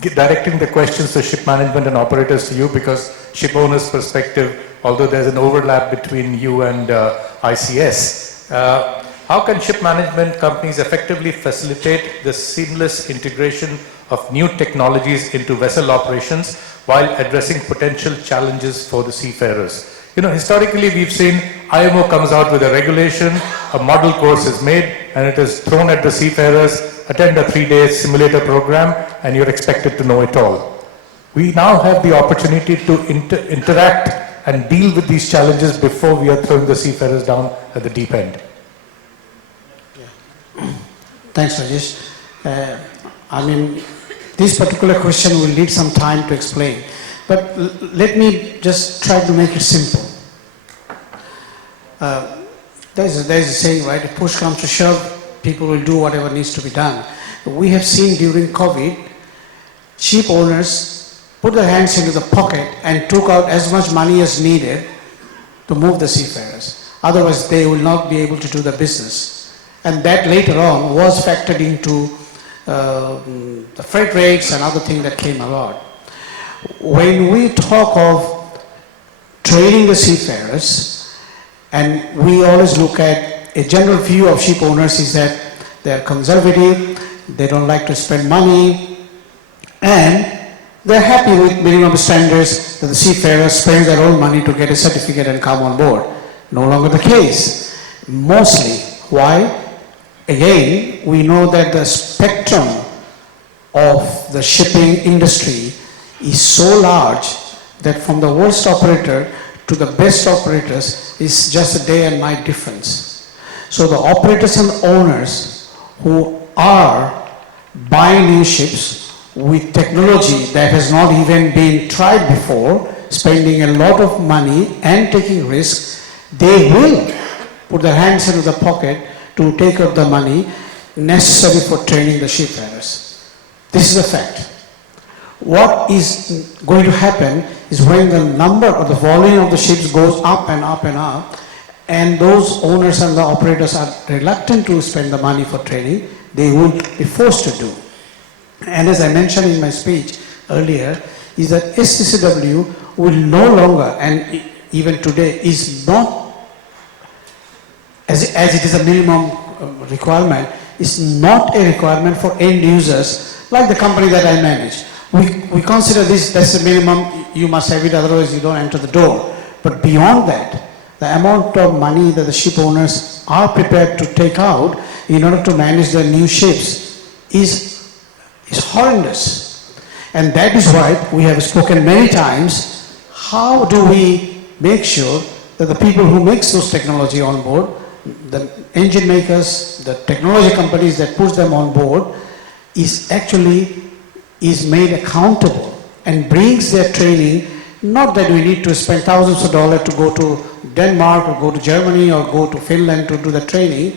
directing the questions to ship management and operators to you because ship owners' perspective, although there's an overlap between you and ICS, how can ship management companies effectively facilitate the seamless integration of new technologies into vessel operations while addressing potential challenges for the seafarers? You know, historically we've seen IMO comes out with a regulation, a model course is made, and it is thrown at the seafarers, attend a 3-day simulator program, and you're expected to know it all. We now have the opportunity to interact and deal with these challenges before we are throwing the seafarers down at the deep end. Thanks, Rajesh. I mean, this particular question will need some time to explain, but let me just try to make it simple. There's a saying, right? If push comes to shove, people will do whatever needs to be done. We have seen during COVID, ship owners put their hands into the pocket and took out as much money as needed to move the seafarers. Otherwise, they will not be able to do the business. And that later on was factored into the freight rates and other things that came about. When we talk of training the seafarers, and we always look at a general view of ship owners is that they're conservative, they don't like to spend money, and they're happy with minimum standards that the seafarers spend their own money to get a certificate and come on board. No longer the case. Mostly. Why? Again, we know that the spectrum of the shipping industry is so large that from the worst operator to the best operators is just a day and night difference. So the operators and owners who are buying new ships with technology that has not even been tried before, spending a lot of money and taking risks, they will put their hands into the pocket to take out the money necessary for training the seafarers. This is a fact. What is going to happen is when the number or the volume of the ships goes up and up and up, and those owners and the operators are reluctant to spend the money for training, they will be forced to do. And as I mentioned in my speech earlier, is that STCW will no longer, and even today, is not, as it is a minimum requirement, is not a requirement for end users like the company that I manage. We consider this, that's a minimum, you must have it, otherwise you don't enter the door. But beyond that, the amount of money that the ship owners are prepared to take out in order to manage their new ships is horrendous. And that is why we have spoken many times, how do we make sure that the people who make those technology on board, the engine makers, the technology companies that push them on board, is made accountable and brings their training, not that we need to spend thousands of dollars to go to Denmark or go to Germany or go to Finland to do the training,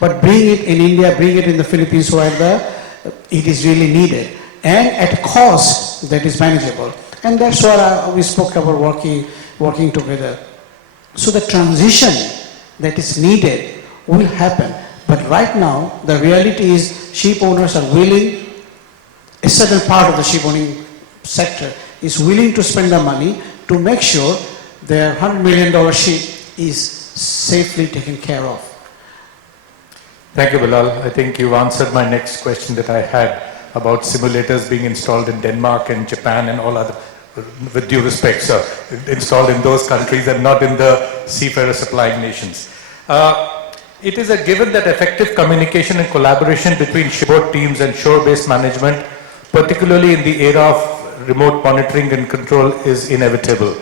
but bring it in India, bring it in the Philippines where it is really needed and at a cost that is manageable. And that's what we spoke about working together. So the transition that is needed will happen. But right now, the reality is ship owners are willing, a certain part of the ship owning sector is willing to spend the money to make sure their $100 million ship is safely taken care of. Thank you, Bilal. I think you've answered my next question that I had about simulators being installed in Denmark and Japan and all other, with due respect, sir, installed in those countries and not in the seafarer supplying nations. It is a given that effective communication and collaboration between shipboard teams and shore-based management, particularly in the era of remote monitoring and control, is inevitable.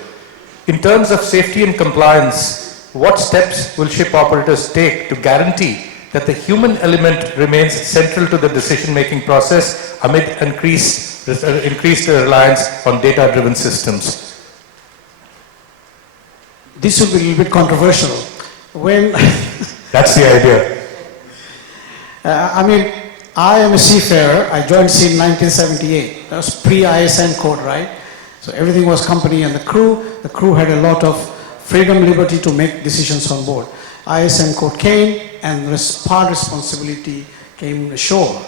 In terms of safety and compliance, what steps will ship operators take to guarantee that the human element remains central to the decision-making process amid increased reliance on data-driven systems? this will be a little bit controversial. When That's the idea. I am a seafarer. I joined sea in 1978. That was pre-ISM code, right? So everything was company and the crew. The crew had a lot of freedom, liberty to make decisions on board. ISM code came and part responsibility came ashore.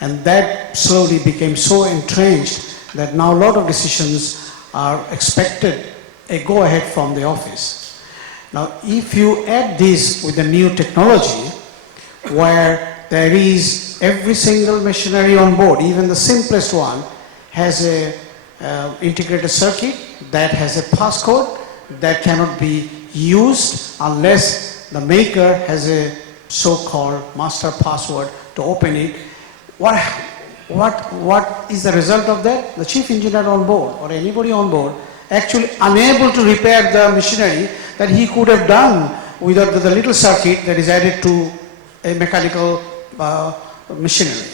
And that slowly became so entrenched that now a lot of decisions are expected a go-ahead from the office. Now, if you add this with the new technology, where there is every single machinery on board, even the simplest one, has a integrated circuit that has a passcode that cannot be used unless the maker has a so-called master password to open it. What is the result of that? The chief engineer on board or anybody on board actually unable to repair the machinery that he could have done without the little circuit that is added to a mechanical machinery.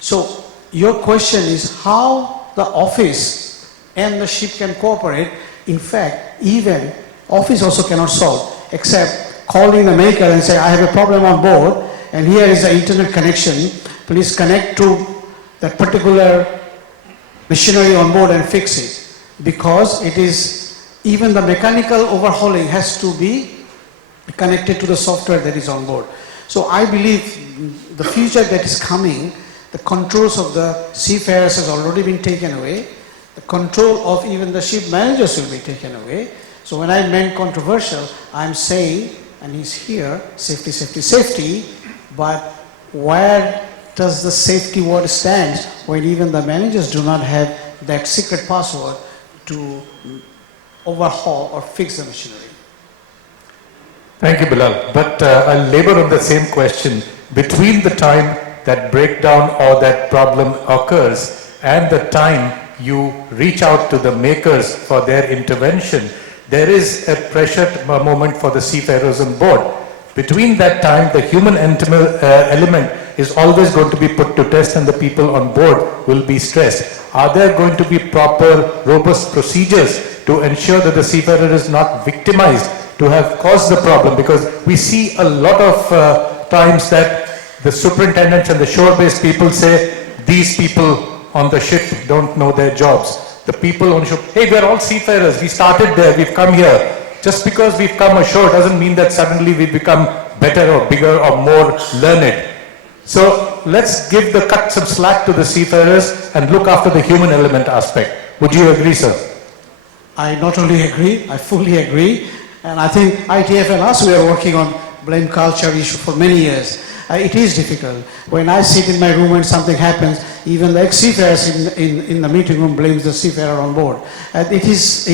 So your question is how the office and the ship can cooperate. In fact, even office also cannot solve except calling the maker and say, I have a problem on board and here is the internet connection. Please connect to that particular machinery on board and fix it. Because it is, even the mechanical overhauling has to be connected to the software that is on board. So I believe the future that is coming, the controls of the seafarers has already been taken away. The control of even the ship managers will be taken away. So when I meant controversial, I'm saying, and he's here, safety, safety, safety, but where does the safety word stand when even the managers do not have that secret password to overhaul or fix the machinery? Thank you, Bilal. But I'll labor on the same question. Between the time that breakdown or that problem occurs and the time you reach out to the makers for their intervention, there is a pressure moment for the seafarers on board. Between that time, the human element is always going to be put to test and the people on board will be stressed. Are there going to be proper, robust procedures to ensure that the seafarer is not victimized to have caused the problem? Because we see a lot of times that the superintendents and the shore-based people say, these people on the ship don't know their jobs. The people on shore, hey, we're all seafarers, we started there, we've come here. Just because we've come ashore doesn't mean that suddenly we become better or bigger or more learned. So let's cut some slack to the seafarers and look after the human element aspect. Would you agree, sir? I not only agree, I fully agree. And I think ITF and us, we are working on blame culture issue for many years. It is difficult. When I sit in my room and something happens, even the ex-seafarers in the meeting room blames the seafarer on board. And it is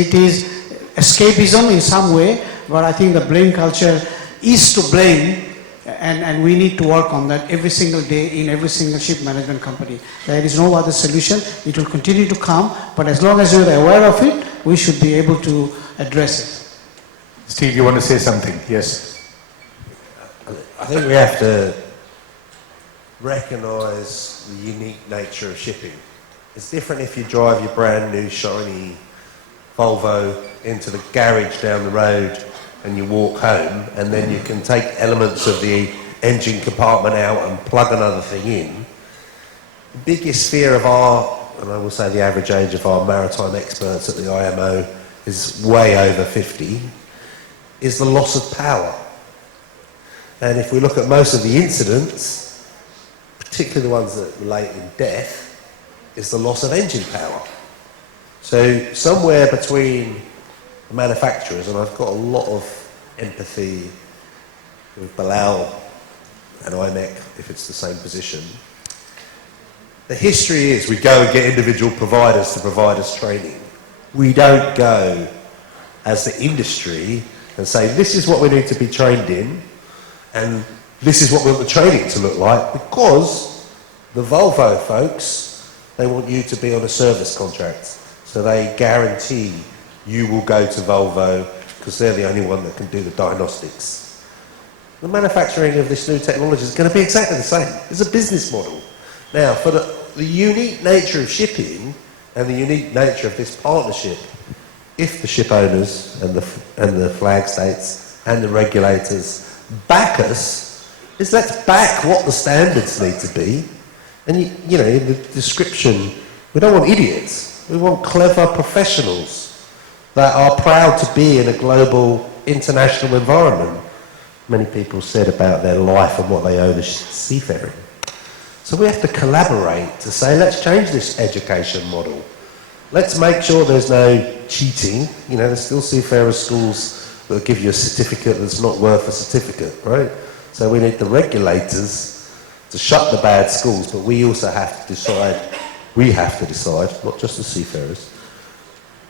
escapism in some way, but I think the blame culture is to blame, and we need to work on that every single day in every single ship management company. There is no other solution. It will continue to come, but as long as we are aware of it, we should be able to address it. Steve, you want to say something? Yes. I think we have to recognise the unique nature of shipping. It's different if you drive your brand new shiny Volvo into the garage down the road and you walk home, and then you can take elements of the engine compartment out and plug another thing in. The biggest fear of and I will say the average age of our maritime experts at the IMO is way over 50, is the loss of power. And if we look at most of the incidents, particularly the ones that relate in death, is the loss of engine power. So somewhere between the manufacturers, and I've got a lot of empathy with Bilal and IMEC if it's the same position. The history is we go and get individual providers to provide us training. We don't go as the industry and say, this is what we need to be trained in, and this is what we want the training to look like, because the Volvo folks, they want you to be on a service contract. So they guarantee you will go to Volvo because they're the only one that can do the diagnostics. The manufacturing of this new technology is going to be exactly the same. It's a business model. Now, for the unique nature of shipping and the unique nature of this partnership, if the ship owners and the flag states and the regulators back us, is let's back what the standards need to be. And you know, in the description, we don't want idiots. We want clever professionals that are proud to be in a global, international environment. Many people said about their life and what they owe to seafaring. So we have to collaborate to say, let's change this education model. Let's make sure there's no cheating. You know, there's still seafarer schools that give you a certificate that's not worth a certificate, right? So we need the regulators to shut the bad schools, but we also have to decide, not just the seafarers,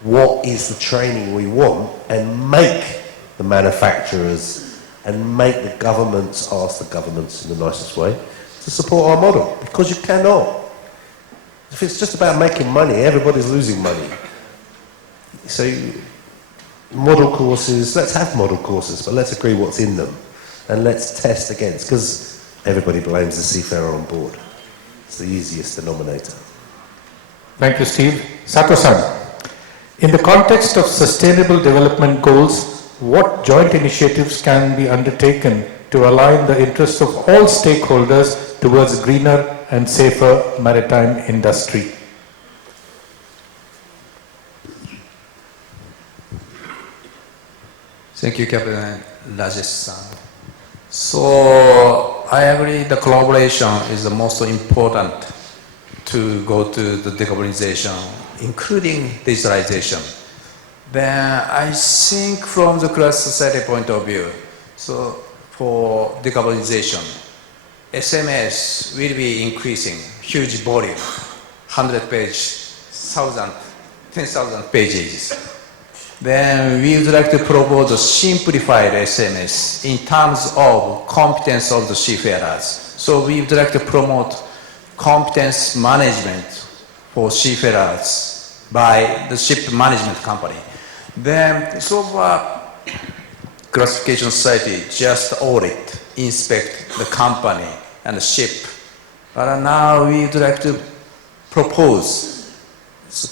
what is the training we want, and make the manufacturers and make the governments ask the governments in the nicest way to support our model, because you cannot. If it's just about making money, everybody's losing money. So model courses, let's have model courses, but let's agree what's in them and let's test against, because everybody blames the seafarer on board. It's the easiest denominator. Thank you, Steve. Sato-san, in the context of sustainable development goals, what joint initiatives can be undertaken to align the interests of all stakeholders towards greener and safer maritime industry? Thank you, Captain Rajesh-san. So I agree the collaboration is the most important to go to the decarbonization, including digitalization. Then I think from the cross society point of view, so for decarbonization, SMS will be increasing, huge volume, 100 page, 1,000, 10,000 pages. Then we would like to propose a simplified SMS in terms of competence of the seafarers. So we would like to promote competence management for seafarers by the ship management company. Then so far, classification society just audit, inspect the company and the ship. But now we would like to propose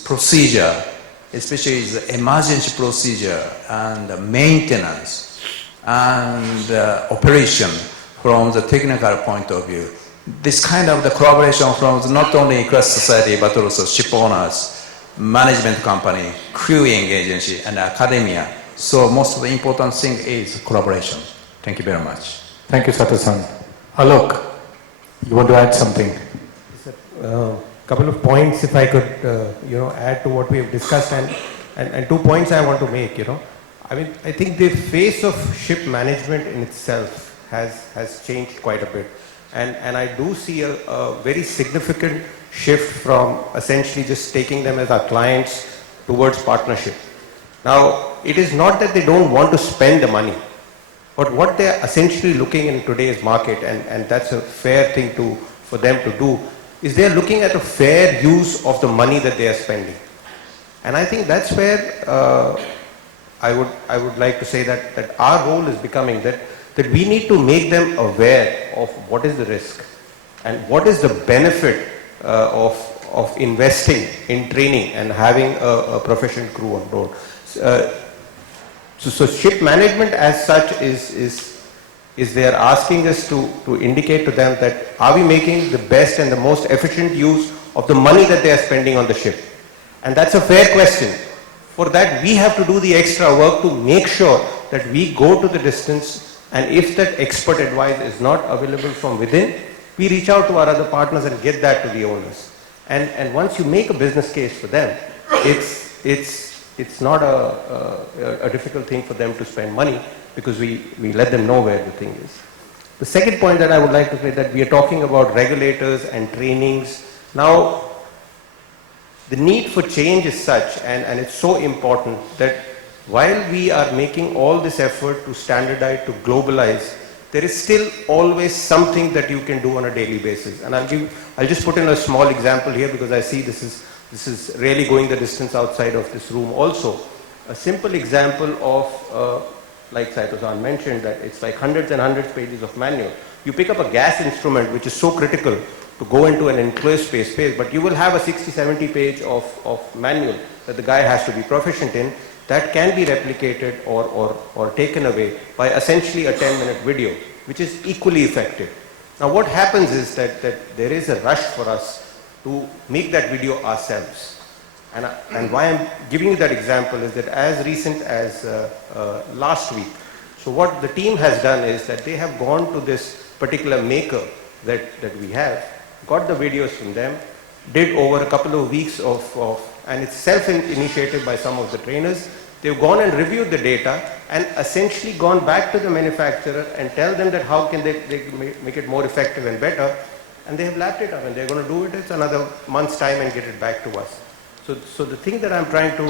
procedure, especially the emergency procedure and maintenance and operation from the technical point of view. This kind of the collaboration from not only class society but also ship owners, management company, crewing agency and academia. So most of the important thing is collaboration. Thank you very much. Thank you, Sato-san. Alok, you want to add something? Couple of points, if I could, add to what we have discussed, and 2 points I want to make. I mean, I think the face of ship management in itself has changed quite a bit, and I do see a very significant shift from essentially just taking them as our clients towards partnership. Now, it is not that they don't want to spend the money, but what they are essentially looking in today's market, and that's a fair thing for them to do, is they are looking at a fair use of the money that they are spending. And I think that's where I would like to say that our role is becoming that we need to make them aware of what is the risk and what is the benefit of investing in training and having a proficient crew on board. So ship management as such is they are asking us to indicate to them that are we making the best and the most efficient use of the money that they are spending on the ship. And that's a fair question. For that we have to do the extra work to make sure that we go to the distance, and if that expert advice is not available from within, we reach out to our other partners and get that to the owners. And once you make a business case for them, it's not a difficult thing for them to spend money, because we let them know where the thing is. The second point that I would like to say, that we are talking about regulators and trainings. Now, the need for change is such, and it's so important, that while we are making all this effort to standardize, to globalize, there is still always something that you can do on a daily basis. And I'll just put in a small example here, because I see this is really going the distance outside of this room also. A simple example of, like Saito-san mentioned, that it's like hundreds and hundreds of pages of manual. You pick up a gas instrument, which is so critical to go into an enclosed space, but you will have a 60-70 page of manual that the guy has to be proficient in. that can be replicated or taken away by essentially a 10-minute video, which is equally effective. Now what happens is that there is a rush for us to make that video ourselves. And why I'm giving you that example is that as recent as last week, so what the team has done is that they have gone to this particular maker that we have, got the videos from them, did over a couple of weeks and it's self-initiated by some of the trainers. They've gone and reviewed the data and essentially gone back to the manufacturer and tell them that how can they make it more effective and better, and they have lapped it up and they're going to do it in another month's time and get it back to us. So the thing that I'm trying to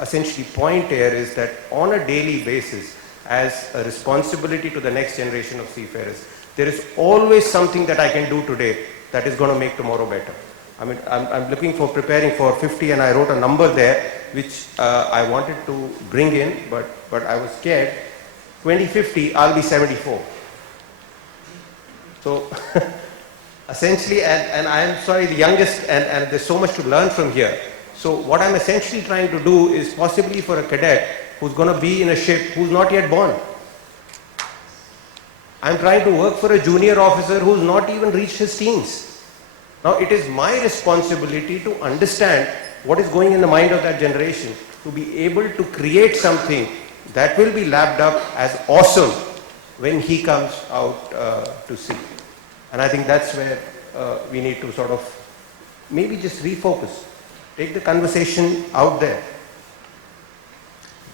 essentially point here is that on a daily basis, as a responsibility to the next generation of seafarers, there is always something that I can do today that is going to make tomorrow better. I mean, I'm looking for preparing for 50 and I wrote a number there which I wanted to bring in, but I was scared. 2050, I'll be 74. So essentially, and I'm sorry, the youngest, and there's so much to learn from here. So what I'm essentially trying to do is possibly for a cadet who's going to be in a ship who's not yet born. I'm trying to work for a junior officer who's not even reached his teens. Now it is my responsibility to understand what is going in the mind of that generation, to be able to create something that will be lapped up as awesome when he comes out to sea. And I think that's where we need to sort of maybe just refocus, take the conversation out there.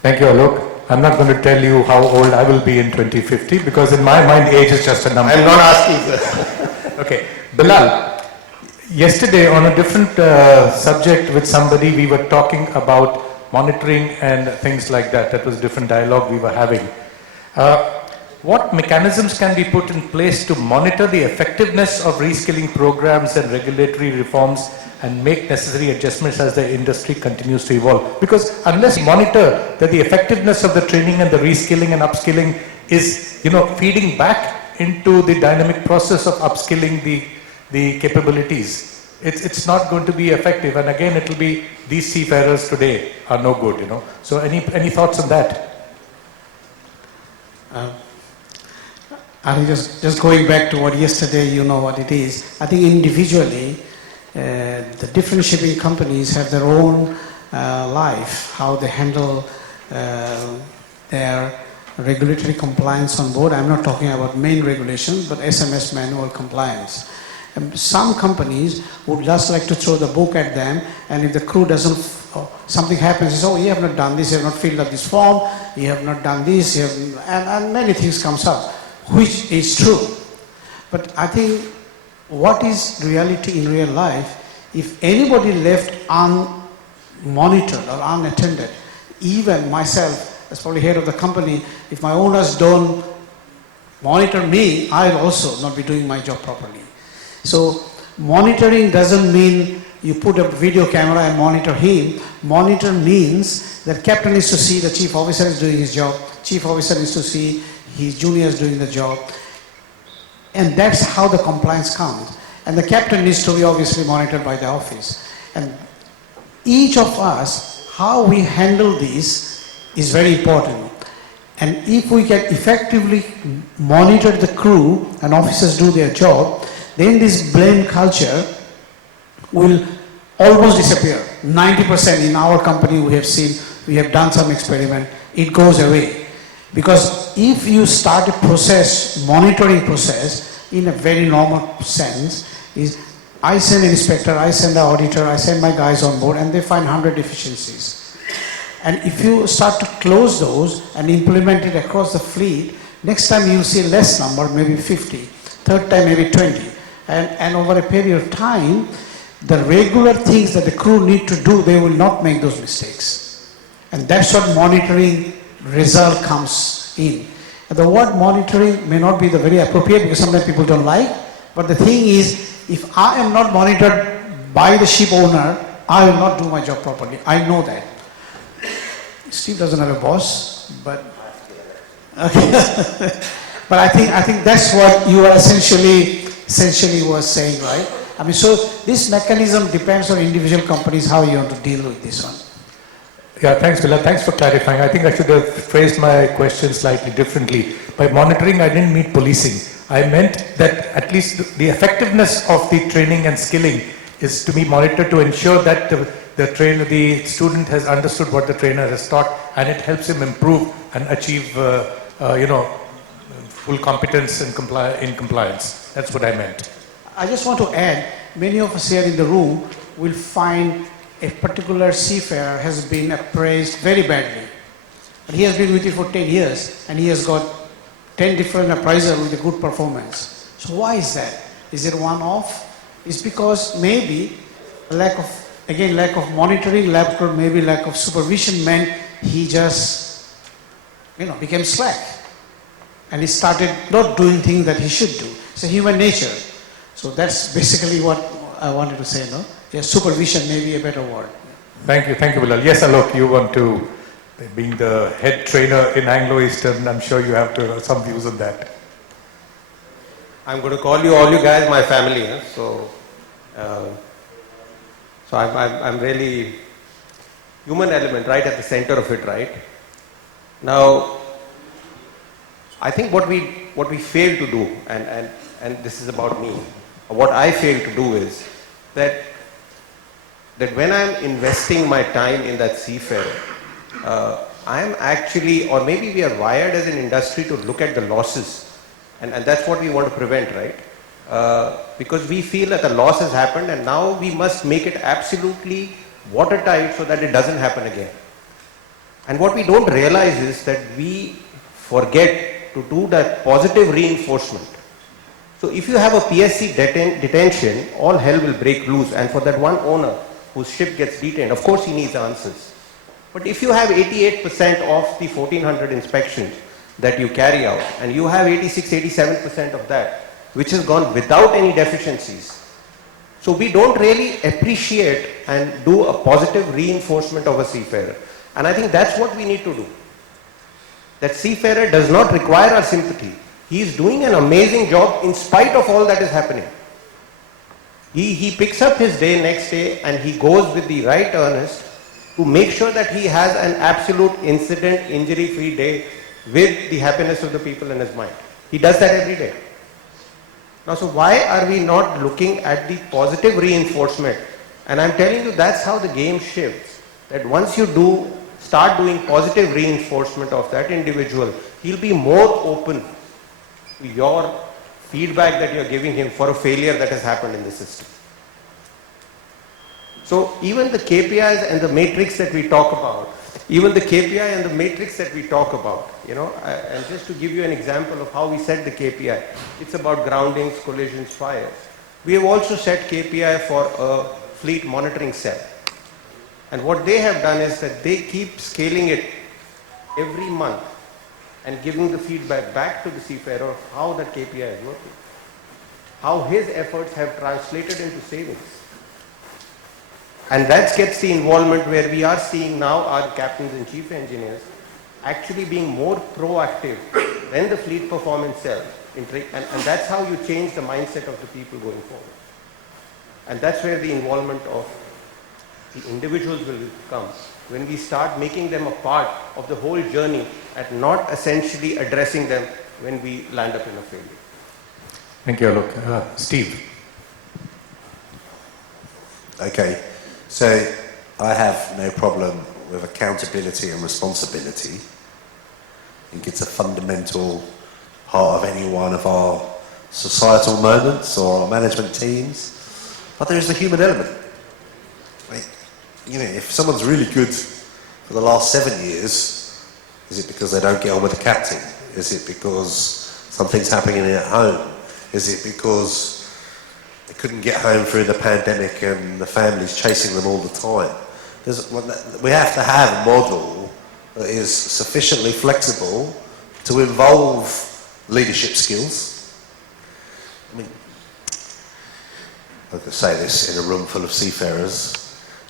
Thank you, Alok. I'm not going to tell you how old I will be in 2050 because in my mind age is just a number. I'm not asking, sir. Okay. Bilal, yesterday on a different subject with somebody we were talking about monitoring and things like that. That was a different dialogue we were having. What mechanisms can be put in place to monitor the effectiveness of reskilling programs and regulatory reforms and make necessary adjustments as the industry continues to evolve? Because unless you monitor that the effectiveness of the training and the reskilling and upskilling is, feeding back into the dynamic process of upskilling the capabilities, it's not going to be effective. And again, it will be these seafarers today are no good, So any thoughts on that? I think just going back to what yesterday, you know what it is. I think individually, the different shipping companies have their own life, how they handle their regulatory compliance on board. I'm not talking about main regulations, but SMS manual compliance. Some companies would just like to throw the book at them, and if the crew doesn't, something happens, you have not done this, you have not filled up this form, you have not done this, and many things comes up, which is true. But I think what is reality in real life, if anybody left unmonitored or unattended, even myself as probably head of the company, if my owners don't monitor me, I'll also not be doing my job properly. So monitoring doesn't mean you put a video camera and monitor him. Monitor means that captain needs to see the chief officer is doing his job, chief officer needs to see his juniors doing the job. And that's how the compliance comes. And the captain needs to be obviously monitored by the office. And each of us, how we handle this is very important. And if we can effectively monitor the crew and officers do their job, then this blame culture will almost disappear. 90% in our company we have seen, we have done some experiment, it goes away. Because if you start a process, monitoring process, in a very normal sense, is I send an inspector, I send an auditor, I send my guys on board and they find 100 deficiencies. And if you start to close those and implement it across the fleet, next time you'll see less number, maybe 50, third time maybe 20. And over a period of time, the regular things that the crew need to do, they will not make those mistakes. And that's what monitoring result comes in. And the word monitoring may not be the very appropriate because sometimes people don't like, but the thing is, if I am not monitored by the ship owner, I will not do my job properly. I know that. Steve doesn't have a boss, but okay. But I think that's what you are essentially was saying, right? I mean, so this mechanism depends on individual companies how you want to deal with this one. Yeah, thanks, Bilal. Thanks for clarifying. I think I should have phrased my question slightly differently. By monitoring, I didn't mean policing. I meant that at least the effectiveness of the training and skilling is to be monitored to ensure that the student has understood what the trainer has taught, and it helps him improve and achieve, full competence and in compliance. That's what I meant. I just want to add, many of us here in the room will find a particular seafarer has been appraised very badly. But he has been with you for 10 years and he has got 10 different appraisals with a good performance. So why is that? Is it one-off? It's because maybe lack of monitoring, maybe lack of supervision meant he just, became slack. And he started not doing things that he should do. It's a human nature. So that's basically what I wanted to say, no? Yes, supervision may be a better word. Thank you, Bilal. Yes, Alok, you want to, being the head trainer in Anglo-Eastern, I'm sure you have some views on that. I'm going to call all you guys my family. So I'm really human element right at the center of it, right? Now, I think what we fail to do, and this is about me, what I fail to do is that when I'm investing my time in that seafarer, I'm actually, or maybe we are wired as an industry to look at the losses, and that's what we want to prevent, right? Because we feel that the loss has happened and now we must make it absolutely watertight so that it doesn't happen again. And what we don't realize is that we forget to do that positive reinforcement. So if you have a PSC detention, all hell will break loose, and for that one owner whose ship gets detained, of course he needs answers. But if you have 88% of the 1400 inspections that you carry out, and you have 86-87% of that, which has gone without any deficiencies, so we don't really appreciate and do a positive reinforcement of a seafarer. And I think that's what we need to do. That seafarer does not require our sympathy. He is doing an amazing job in spite of all that is happening. He picks up his day next day and he goes with the right earnest to make sure that he has an absolute incident, injury-free day with the happiness of the people in his mind. He does that every day. Now, so why are we not looking at the positive reinforcement? And I'm telling you, that's how the game shifts. That once you start doing positive reinforcement of that individual, he'll be more open to your feedback that you're giving him for a failure that has happened in the system. So even the KPIs and the matrix that we talk about, and just to give you an example of how we set the KPI, it's about groundings, collisions, fires. We have also set KPI for a fleet monitoring cell. And what they have done is that they keep scaling it every month and giving the feedback back to the seafarer of how that KPI is working, how his efforts have translated into savings. And that gets the involvement where we are seeing now our captains and chief engineers actually being more proactive than the fleet performance cell. And that's how you change the mindset of the people going forward. And that's where the involvement of the individuals will come, when we start making them a part of the whole journey and not essentially addressing them when we land up in a failure. Thank you, Alok. Steve. Okay, so I have no problem with accountability and responsibility. I think it's a fundamental part of any one of our societal moments or our management teams. But there is a human element. If someone's really good for the last 7 years, is it because they don't get on with the captain? Is it because something's happening at home? Is it because they couldn't get home through the pandemic and the family's chasing them all the time? We have to have a model that is sufficiently flexible to involve leadership skills. I could say this in a room full of seafarers.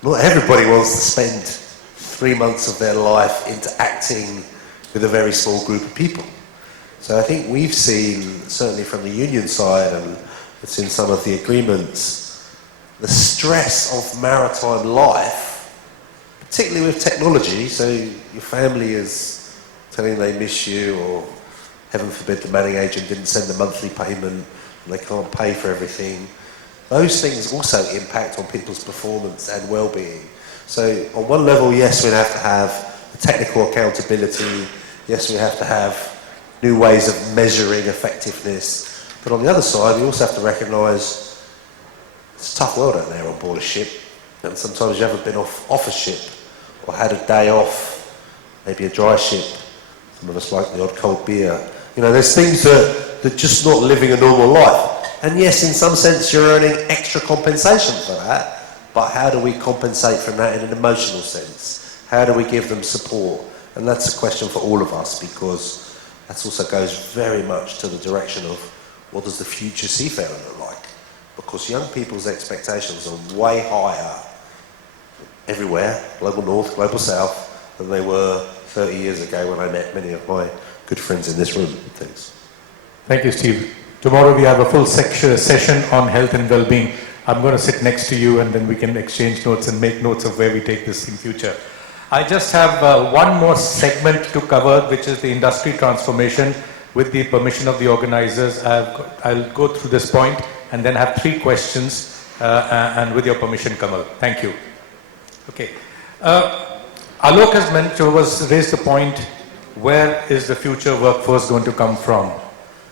Not everybody wants to spend 3 months of their life interacting with a very small group of people. So I think we've seen, certainly from the union side, and it's in some of the agreements, the stress of maritime life particularly with technology, so your family is telling they miss you, or heaven forbid the money agent didn't send the monthly payment and they can't pay for everything. Those things also impact on people's performance and well-being. So on one level, yes, we have to have the technical accountability, yes, we have to have new ways of measuring effectiveness, but on the other side, we also have to recognise it's a tough world out there on board a ship, and sometimes you haven't been off a ship or had a day off, maybe a dry ship. Some of us like the odd cold beer. You know, there's things that just not living a normal life. And yes, in some sense, you're earning extra compensation for that, but how do we compensate from that in an emotional sense? How do we give them support? And that's a question for all of us, because that also goes very much to the direction of what does the future seafarer look like? Because young people's expectations are way higher everywhere, global north, global south, than they were 30 years ago when I met many of my good friends in this room. Thanks. Thank you, Steve. Tomorrow we have a full session on health and well-being. I'm going to sit next to you and then we can exchange notes and make notes of where we take this in future. I just have one more segment to cover, which is the industry transformation. With the permission of the organizers, I'll go through this point and then have 3 questions, and with your permission, Kamal. Thank you. Okay. Alok has raised the point, where is the future workforce going to come from?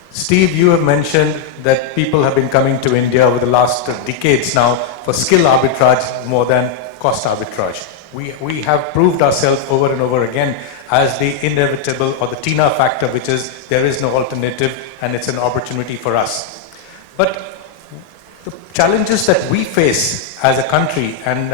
Steve, you have mentioned that people have been coming to India over the last decades now for skill arbitrage more than cost arbitrage. We have proved ourselves over and over again as the inevitable, or the TINA factor, which is there is no alternative and it's an opportunity for us. But the challenges that we face as a country, and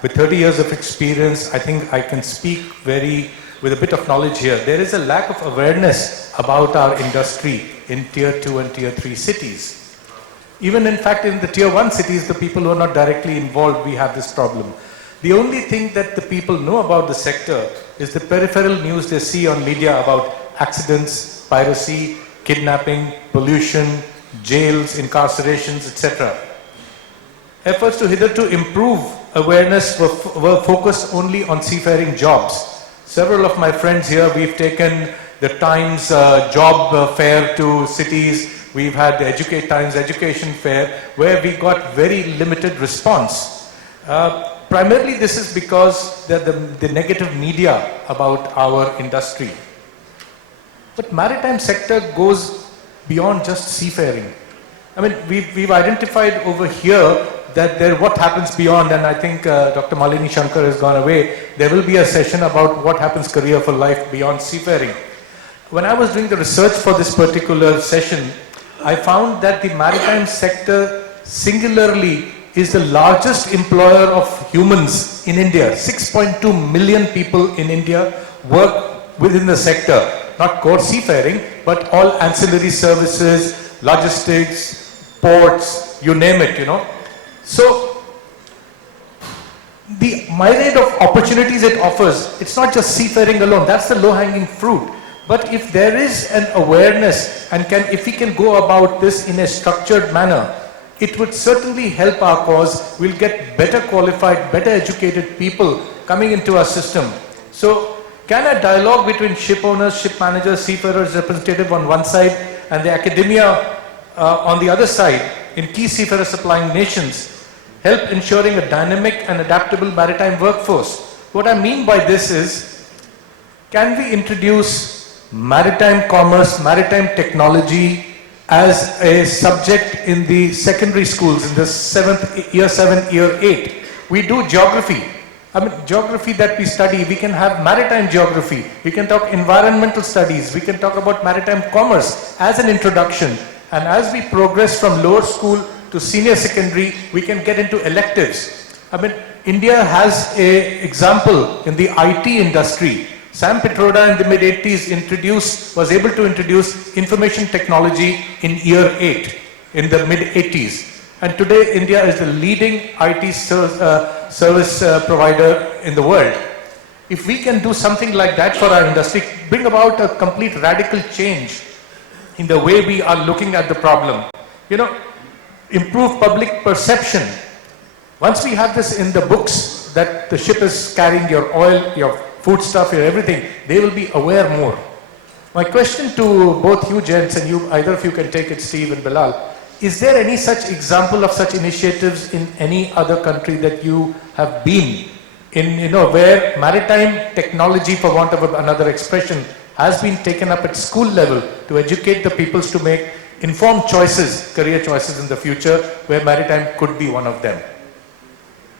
with 30 years of experience, I think I can speak with a bit of knowledge here. There is a lack of awareness about our industry in tier 2 and tier 3 cities. Even in fact in the tier 1 cities, the people who are not directly involved, we have this problem. The only thing that the people know about the sector is the peripheral news they see on media about accidents, piracy, kidnapping, pollution, jails, incarcerations, etc. Efforts to hitherto improve awareness were focused only on seafaring jobs. Several of my friends here, we've taken the Times job fair to cities. We've had the Times education fair, where we got very limited response. Primarily this is because the negative media about our industry. But maritime sector goes beyond just seafaring. I mean, we've identified over here that what happens beyond, and I think Dr. Malini Shankar has gone away. There will be a session about what happens career for life beyond seafaring. When I was doing the research for this particular session, I found that the maritime sector singularly is the largest employer of humans in India. 6.2 million people in India work within the sector. Not core seafaring, but all ancillary services, logistics, ports, you name it, you know. So, the myriad of opportunities it offers, it's not just seafaring alone, that's the low-hanging fruit. But if there is an awareness, and if we can go about this in a structured manner, it would certainly help our cause. We'll get better qualified, better educated people coming into our system. So, can a dialogue between ship owners, ship managers, seafarers representative on one side and the academia on the other side in key seafarer supplying nations help ensuring a dynamic and adaptable maritime workforce? What I mean by this is, can we introduce maritime commerce, maritime technology as a subject in the secondary schools in the year 7, year 8? We do geography. I mean, geography that we study, we can have maritime geography, we can talk environmental studies, we can talk about maritime commerce as an introduction. And as we progress from lower school to senior secondary, we can get into electives. I mean, India has an example in the IT industry. Sam Pitroda in the mid-80s was able to introduce information technology in year 8 in the mid-80s. And today India is the leading IT service provider in the world. If we can do something like that for our industry, bring about a complete radical change in the way we are looking at the problem. You know, improve public perception. Once we have this in the books, that the ship is carrying your oil, your foodstuff, your everything, they will be aware more. My question to both you gents, and you, either of you can take it, Steve and Bilal, is there any such example of such initiatives in any other country that you have been in, where maritime technology, for want of another expression, has been taken up at school level to educate the peoples to make informed choices, career choices in the future, where maritime could be one of them?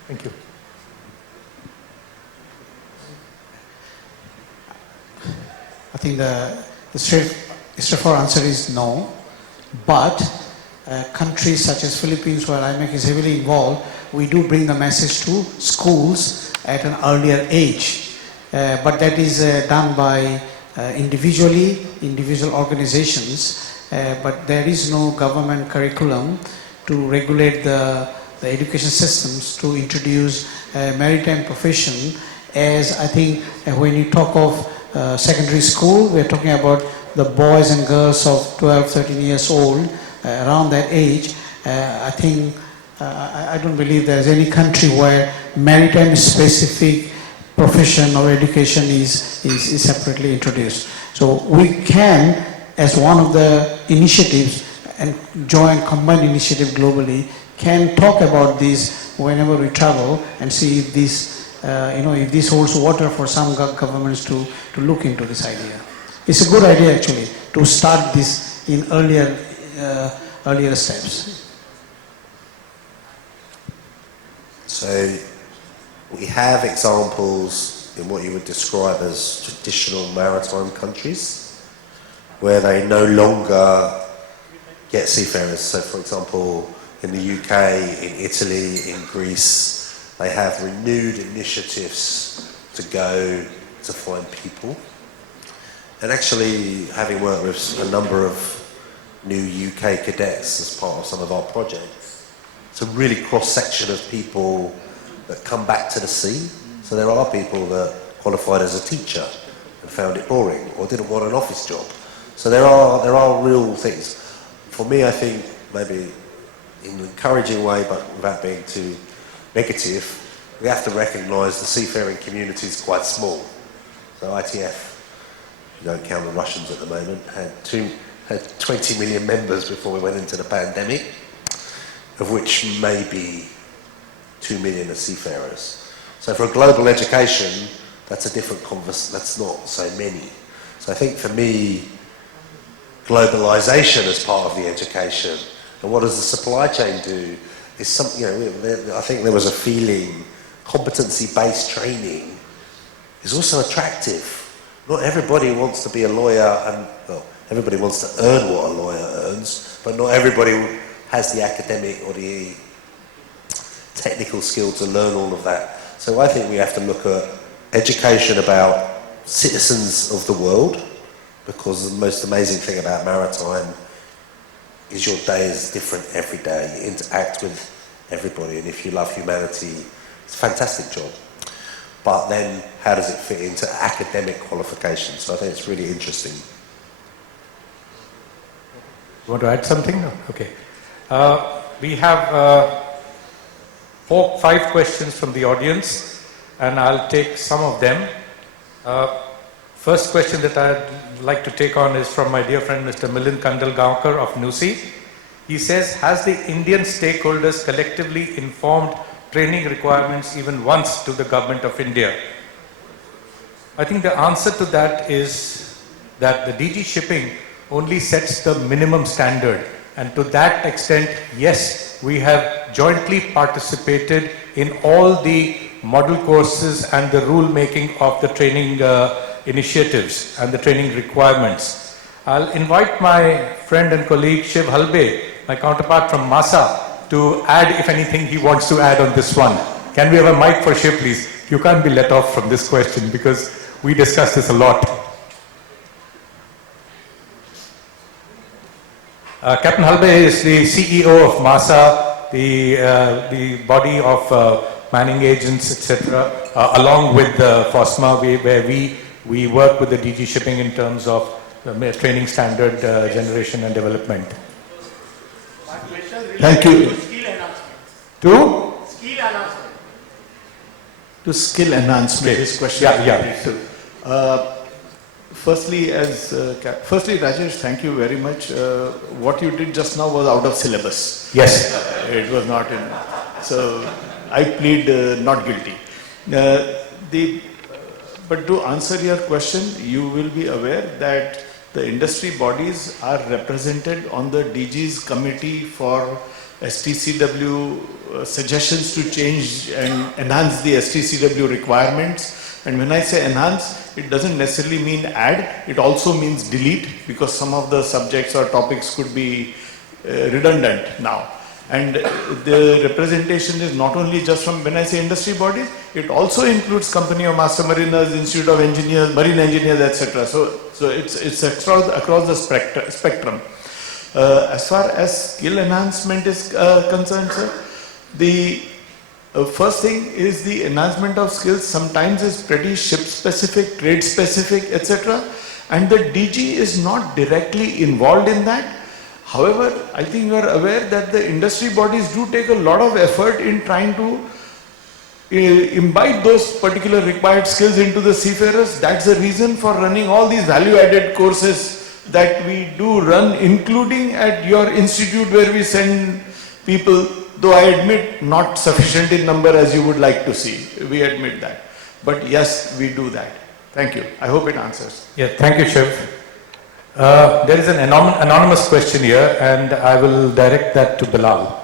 Thank you. I think the straightforward answer is no, but countries such as Philippines, where IMEC is heavily involved, we do bring the message to schools at an earlier age. But that is done by individual organizations, but there is no government curriculum to regulate the education systems to introduce maritime profession. As I think when you talk of secondary school, we're talking about the boys and girls of 12, 13 years old, around that age. I think, I don't believe there's any country where maritime specific profession or education is separately introduced. So we can, as one of the initiatives and joint combined initiative globally, can talk about this whenever we travel and see if this, if this holds water for some governments to look into this idea. It's a good idea actually to start this in earlier steps. So we have examples in what you would describe as traditional maritime countries where they no longer get seafarers. So for example, in the UK, in Italy, in Greece, they have renewed initiatives to go to find people. And actually, having worked with a number of new UK cadets as part of some of our projects, it's a really cross-section of people that come back to the sea. So there are people that qualified as a teacher and found it boring or didn't want an office job. So there are real things. For me, I think maybe in an encouraging way, but without being too negative, we have to recognise the seafaring community is quite small. So ITF, you don't count the Russians at the moment, had 20 million members before we went into the pandemic, of which maybe 2 million are seafarers. So for a global education, that's a different conversation, that's not so many. So I think for me, globalisation as part of the education, and what does the supply chain do, is something, I think there was a feeling, competency-based training is also attractive. Not everybody wants to be a lawyer, and well, everybody wants to earn what a lawyer earns, but not everybody has the academic or the technical skill to learn all of that. So I think we have to look at education about citizens of the world, because the most amazing thing about maritime is your day is different every day. You interact with everybody, and if you love humanity, it's a fantastic job. But then, how does it fit into academic qualifications? So I think it's really interesting. You want to add something? No? Okay. We have 5 questions from the audience, and I'll take some of them. First question that I'd like to take on is from my dear friend Mr. Milind Kandalgaonkar of NUSI. He says, has the Indian stakeholders collectively informed training requirements even once to the government of India? I think the answer to that is that the DG Shipping only sets the minimum standard, and to that extent, yes, we have jointly participated in all the model courses and the rule making of the training initiatives and the training requirements. I'll invite my friend and colleague Shiv Halbe, my counterpart from MASA, to add if anything he wants to add on this one. Can we have a mic for Shiv, please? You can't be let off from this question because we discuss this a lot. Captain Halbe is the CEO of MASA, the body of manning agents, etc., along with the FOSMA, where we work with the DG Shipping in terms of training standard generation and development. Thank you. To? Skill enhancement. to skill enhancement. His question. Firstly, firstly, Rajesh, thank you very much. What you did just now was out of syllabus. Yes. It was not in. So I plead not guilty. But to answer your question, you will be aware that the industry bodies are represented on the DG's committee for STCW suggestions to change and enhance the STCW requirements. And when I say enhance, it doesn't necessarily mean add, it also means delete, because some of the subjects or topics could be redundant now. And the representation is not only just from, when I say industry bodies, it also includes Company of Master Mariners, Institute of Engineers, Marine Engineers, etc. So it's across the spectrum. As far as skill enhancement is concerned, sir, the first thing is the enhancement of skills sometimes is pretty ship specific, trade specific, etc. And the DG is not directly involved in that. However, I think you are aware that the industry bodies do take a lot of effort in trying to imbibe those particular required skills into the seafarers. That's the reason for running all these value-added courses that we do run, including at your institute where we send people, though I admit not sufficient in number as you would like to see. We admit that. But yes, we do that. Thank you. I hope it answers. Yeah, thank you, Shiv. There is an anonymous question here, and I will direct that to Bilal.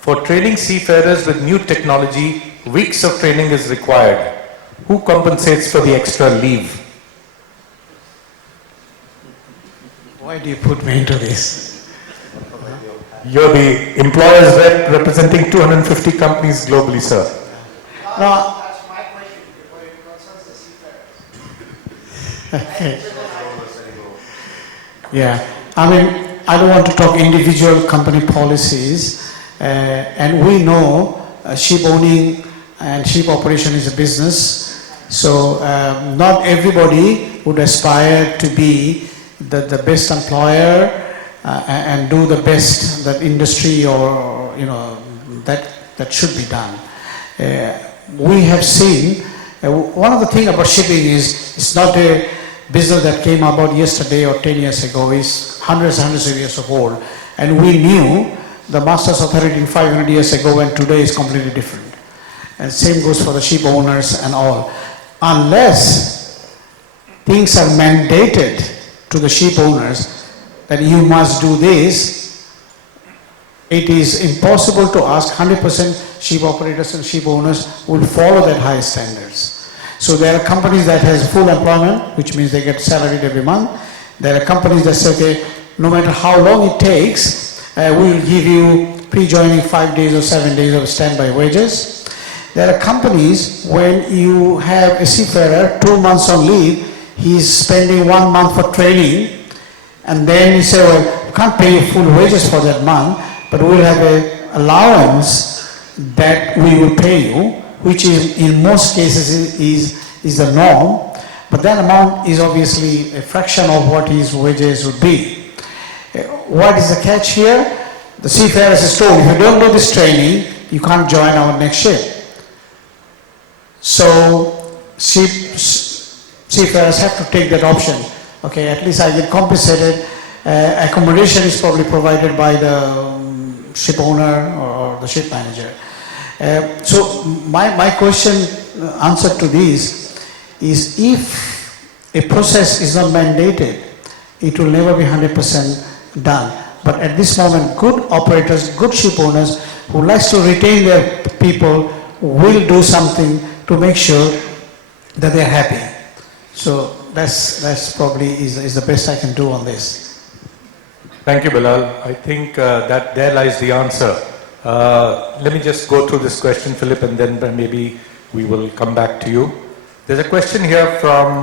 For training seafarers with new technology, weeks of training is required. Who compensates for the extra leave? Why do you put me into this? You're the employer's rep representing 250 companies globally, sir. No. That's my question, because it concerns the seafarers. Yeah, I mean, I don't want to talk individual company policies, and we know ship owning and ship operation is a business, so not everybody would aspire to be the best employer and do the best that industry or, you know, that should be done. We have seen, one of the things about shipping is it's not a business that came about yesterday or 10 years ago. Is hundreds of years old, and we knew the Masters Authority 500 years ago, and today is completely different. And same goes for the ship owners and all. Unless things are mandated to the ship owners that you must do this, it is impossible to ask 100% ship operators and ship owners will follow that high standards. So there are companies that has full employment, which means they get salaried every month. There are companies that say, okay, no matter how long it takes, we will give you pre-joining 5 days or 7 days of standby wages. There are companies, when you have a seafarer 2 months on leave, he's spending 1 month for training, and then you say, well, we can't pay you full wages for that month, but we'll have an allowance that we will pay you, which is in most cases is the norm, but that amount is obviously a fraction of what his wages would be. What is the catch here? The seafarers is told, if you don't do this training, you can't join our next ship. So seafarers have to take that option. Okay, at least I get compensated. Accommodation is probably provided by the ship owner or the ship manager. So my question, answer to this is, if a process is not mandated, it will never be 100% done. But at this moment, good operators, good ship owners who likes to retain their people will do something to make sure that they're happy. So that's probably is the best I can do on this. Thank you, Bilal. I think that there lies the answer. Let me just go through this question, Philip, and then maybe we will come back to you. There's a question here from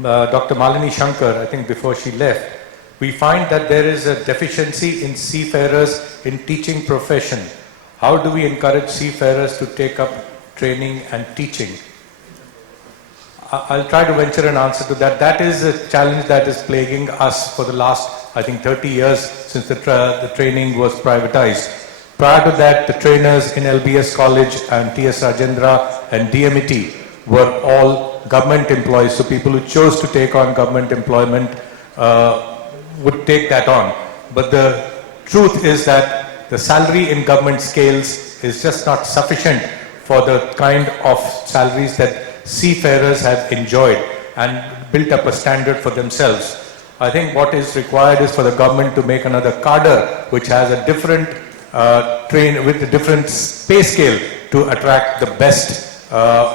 Dr. Malini Shankar, I think before she left. We find that there is a deficiency in seafarers in teaching profession. How do we encourage seafarers to take up training and teaching? I'll try to venture an answer to that. That is a challenge that is plaguing us for the last, I think, 30 years since the training was privatized. Prior to that, the trainers in LBS College and TS Rajendra and DMET were all government employees. So people who chose to take on government employment would take that on. But the truth is that the salary in government scales is just not sufficient for the kind of salaries that seafarers have enjoyed and built up a standard for themselves. I think what is required is for the government to make another cadre which has a different with a different pay scale to attract the best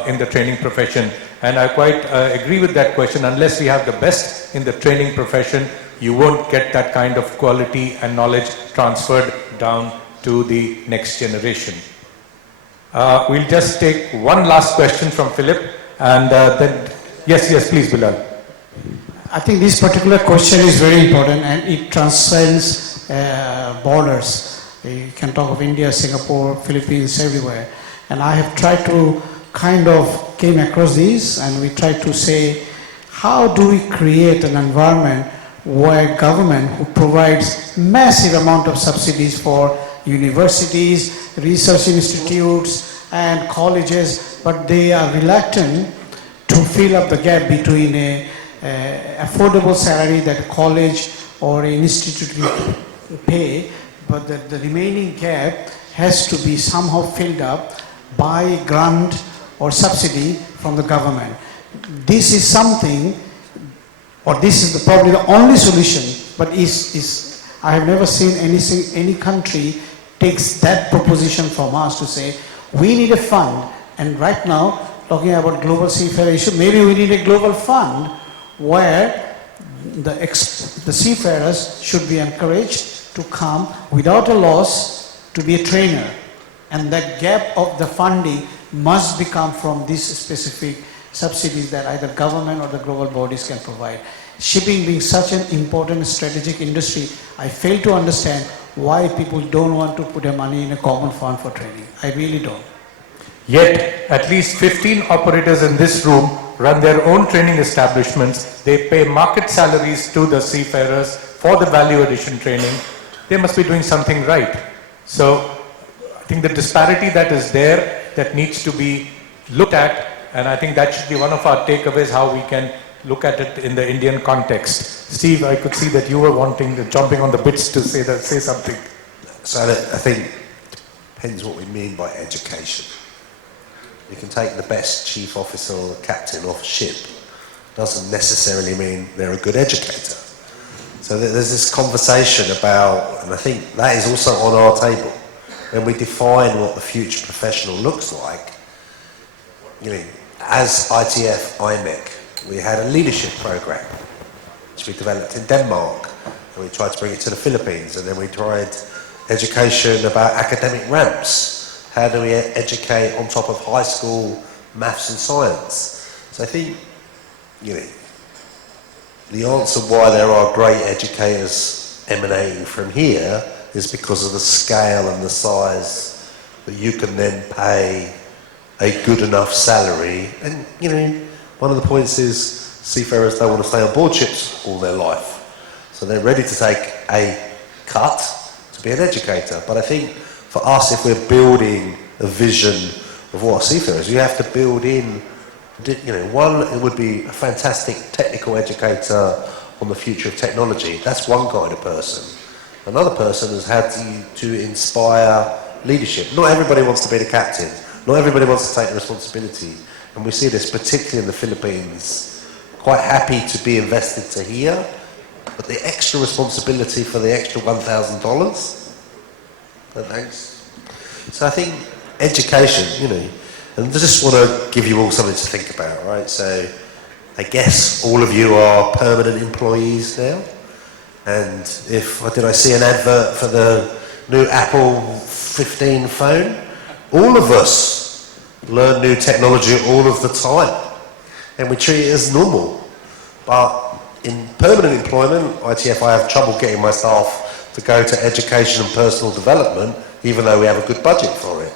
in the training profession. And I quite agree with that question. Unless we have the best in the training profession, you won't get that kind of quality and knowledge transferred down to the next generation. We'll just take one last question from Philip, and then, yes, please, Bilal. I think this particular question is very important and it transcends borders. You can talk of India, Singapore, Philippines, everywhere. And I have tried to kind of came across these, and we tried to say, how do we create an environment where government who provides massive amount of subsidies for universities, research institutes and colleges, but they are reluctant to fill up the gap between a affordable salary that a college or an institute will pay, but the remaining gap has to be somehow filled up by grant or subsidy from the government. This is something, or this is probably the only solution, but I have never seen any country takes that proposition from us to say, we need a fund, and right now, talking about global seafarer issue, maybe we need a global fund where the seafarers should be encouraged to come without a loss to be a trainer. And that gap of the funding must become from these specific subsidies that either government or the global bodies can provide. Shipping being such an important strategic industry, I fail to understand why people don't want to put their money in a common fund for training. I really don't. Yet, at least 15 operators in this room run their own training establishments. They pay market salaries to the seafarers for the value addition training. They must be doing something right. So, I think the disparity that is there, that needs to be looked at, and I think that should be one of our takeaways, how we can look at it in the Indian context. Steve, I could see that you were jumping on the bits to say something. So I think it depends what we mean by education. You can take the best chief officer or captain off a ship. Doesn't necessarily mean they're a good educator. So there's this conversation about, and I think that is also on our table, when we define what the future professional looks like. As ITF, IMEC, we had a leadership program, which we developed in Denmark, and we tried to bring it to the Philippines, and then we tried education about academic ramps. How do we educate on top of high school maths and science? So I think, the answer why there are great educators emanating from here is because of the scale and the size that you can then pay a good enough salary. And, one of the points is seafarers don't want to stay on board ships all their life. So they're ready to take a cut to be an educator. But I think for us, if we're building a vision of what a seafarer is, you have to build in, one, it would be a fantastic technical educator on the future of technology. That's one kind of person. Another person has had to inspire leadership. Not everybody wants to be the captain. Not everybody wants to take the responsibility. And we see this particularly in the Philippines. Quite happy to be invested to here, but the extra responsibility for the extra $1,000, no thanks. So I think education, and I just want to give you all something to think about, right? So I guess all of you are permanent employees now. And did I see an advert for the new Apple 15 phone? All of us learn new technology all of the time, and we treat it as normal. But in permanent employment, ITF, I have trouble getting my staff to go to education and personal development, even though we have a good budget for it.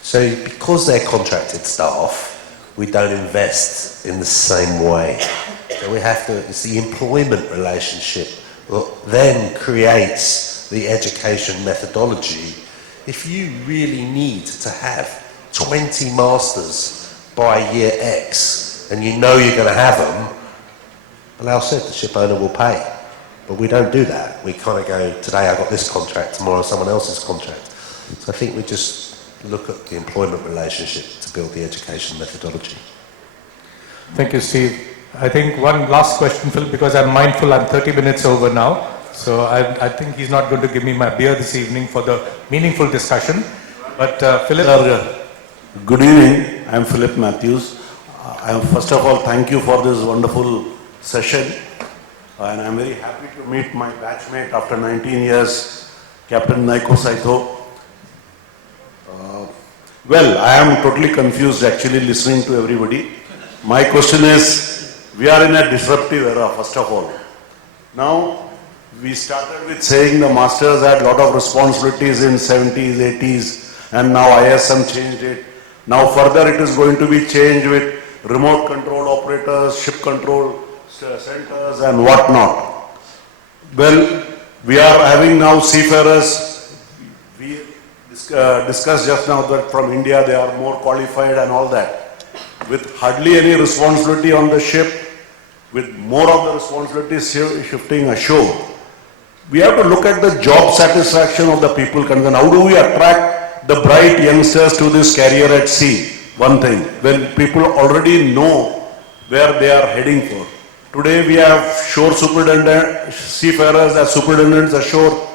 So because they're contracted staff, we don't invest in the same way. So it's the employment relationship that then creates the education methodology if you really need to have 20 masters by year X, and you know you're going to have them, well, as I said, the ship owner will pay. But we don't do that. We kind of go, today I got this contract, tomorrow someone else's contract. So I think we just look at the employment relationship to build the education methodology. Thank you, Steve. I think one last question, Phil, because I'm mindful I'm 30 minutes over now. So I think he's not going to give me my beer this evening for the meaningful discussion. But Philip. Good evening. I'm Philip Matthews. First of all, thank you for this wonderful session. And I'm very happy to meet my batchmate after 19 years, Captain Naiko Saito. Well, I am totally confused actually listening to everybody. My question is, we are in a disruptive era, first of all. Now, we started with saying the masters had a lot of responsibilities in 70s, 80s, and now ISM changed it. Now further it is going to be changed with remote control operators, ship control centers and whatnot. Well, we are having now seafarers. We discussed just now that from India they are more qualified and all that. With hardly any responsibility on the ship, with more of the responsibilities shifting ashore, we have to look at the job satisfaction of the people concerned. How do we attract the bright youngsters to this career at sea? One thing, when people already know where they are heading for. Today we have shore superintendent, seafarers as superintendents ashore.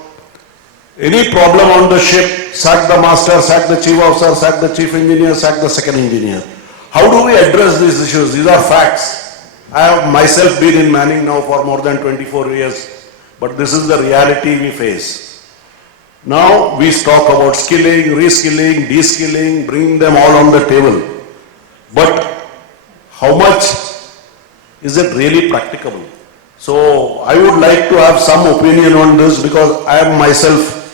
Any problem on the ship, sack the master, sack the chief officer, sack the chief engineer, sack the second engineer. How do we address these issues? These are facts. I have myself been in Manning now for more than 24 years, but this is the reality we face. Now we talk about skilling, reskilling, de-skilling, bringing them all on the table. But how much is it really practicable? So I would like to have some opinion on this because I am myself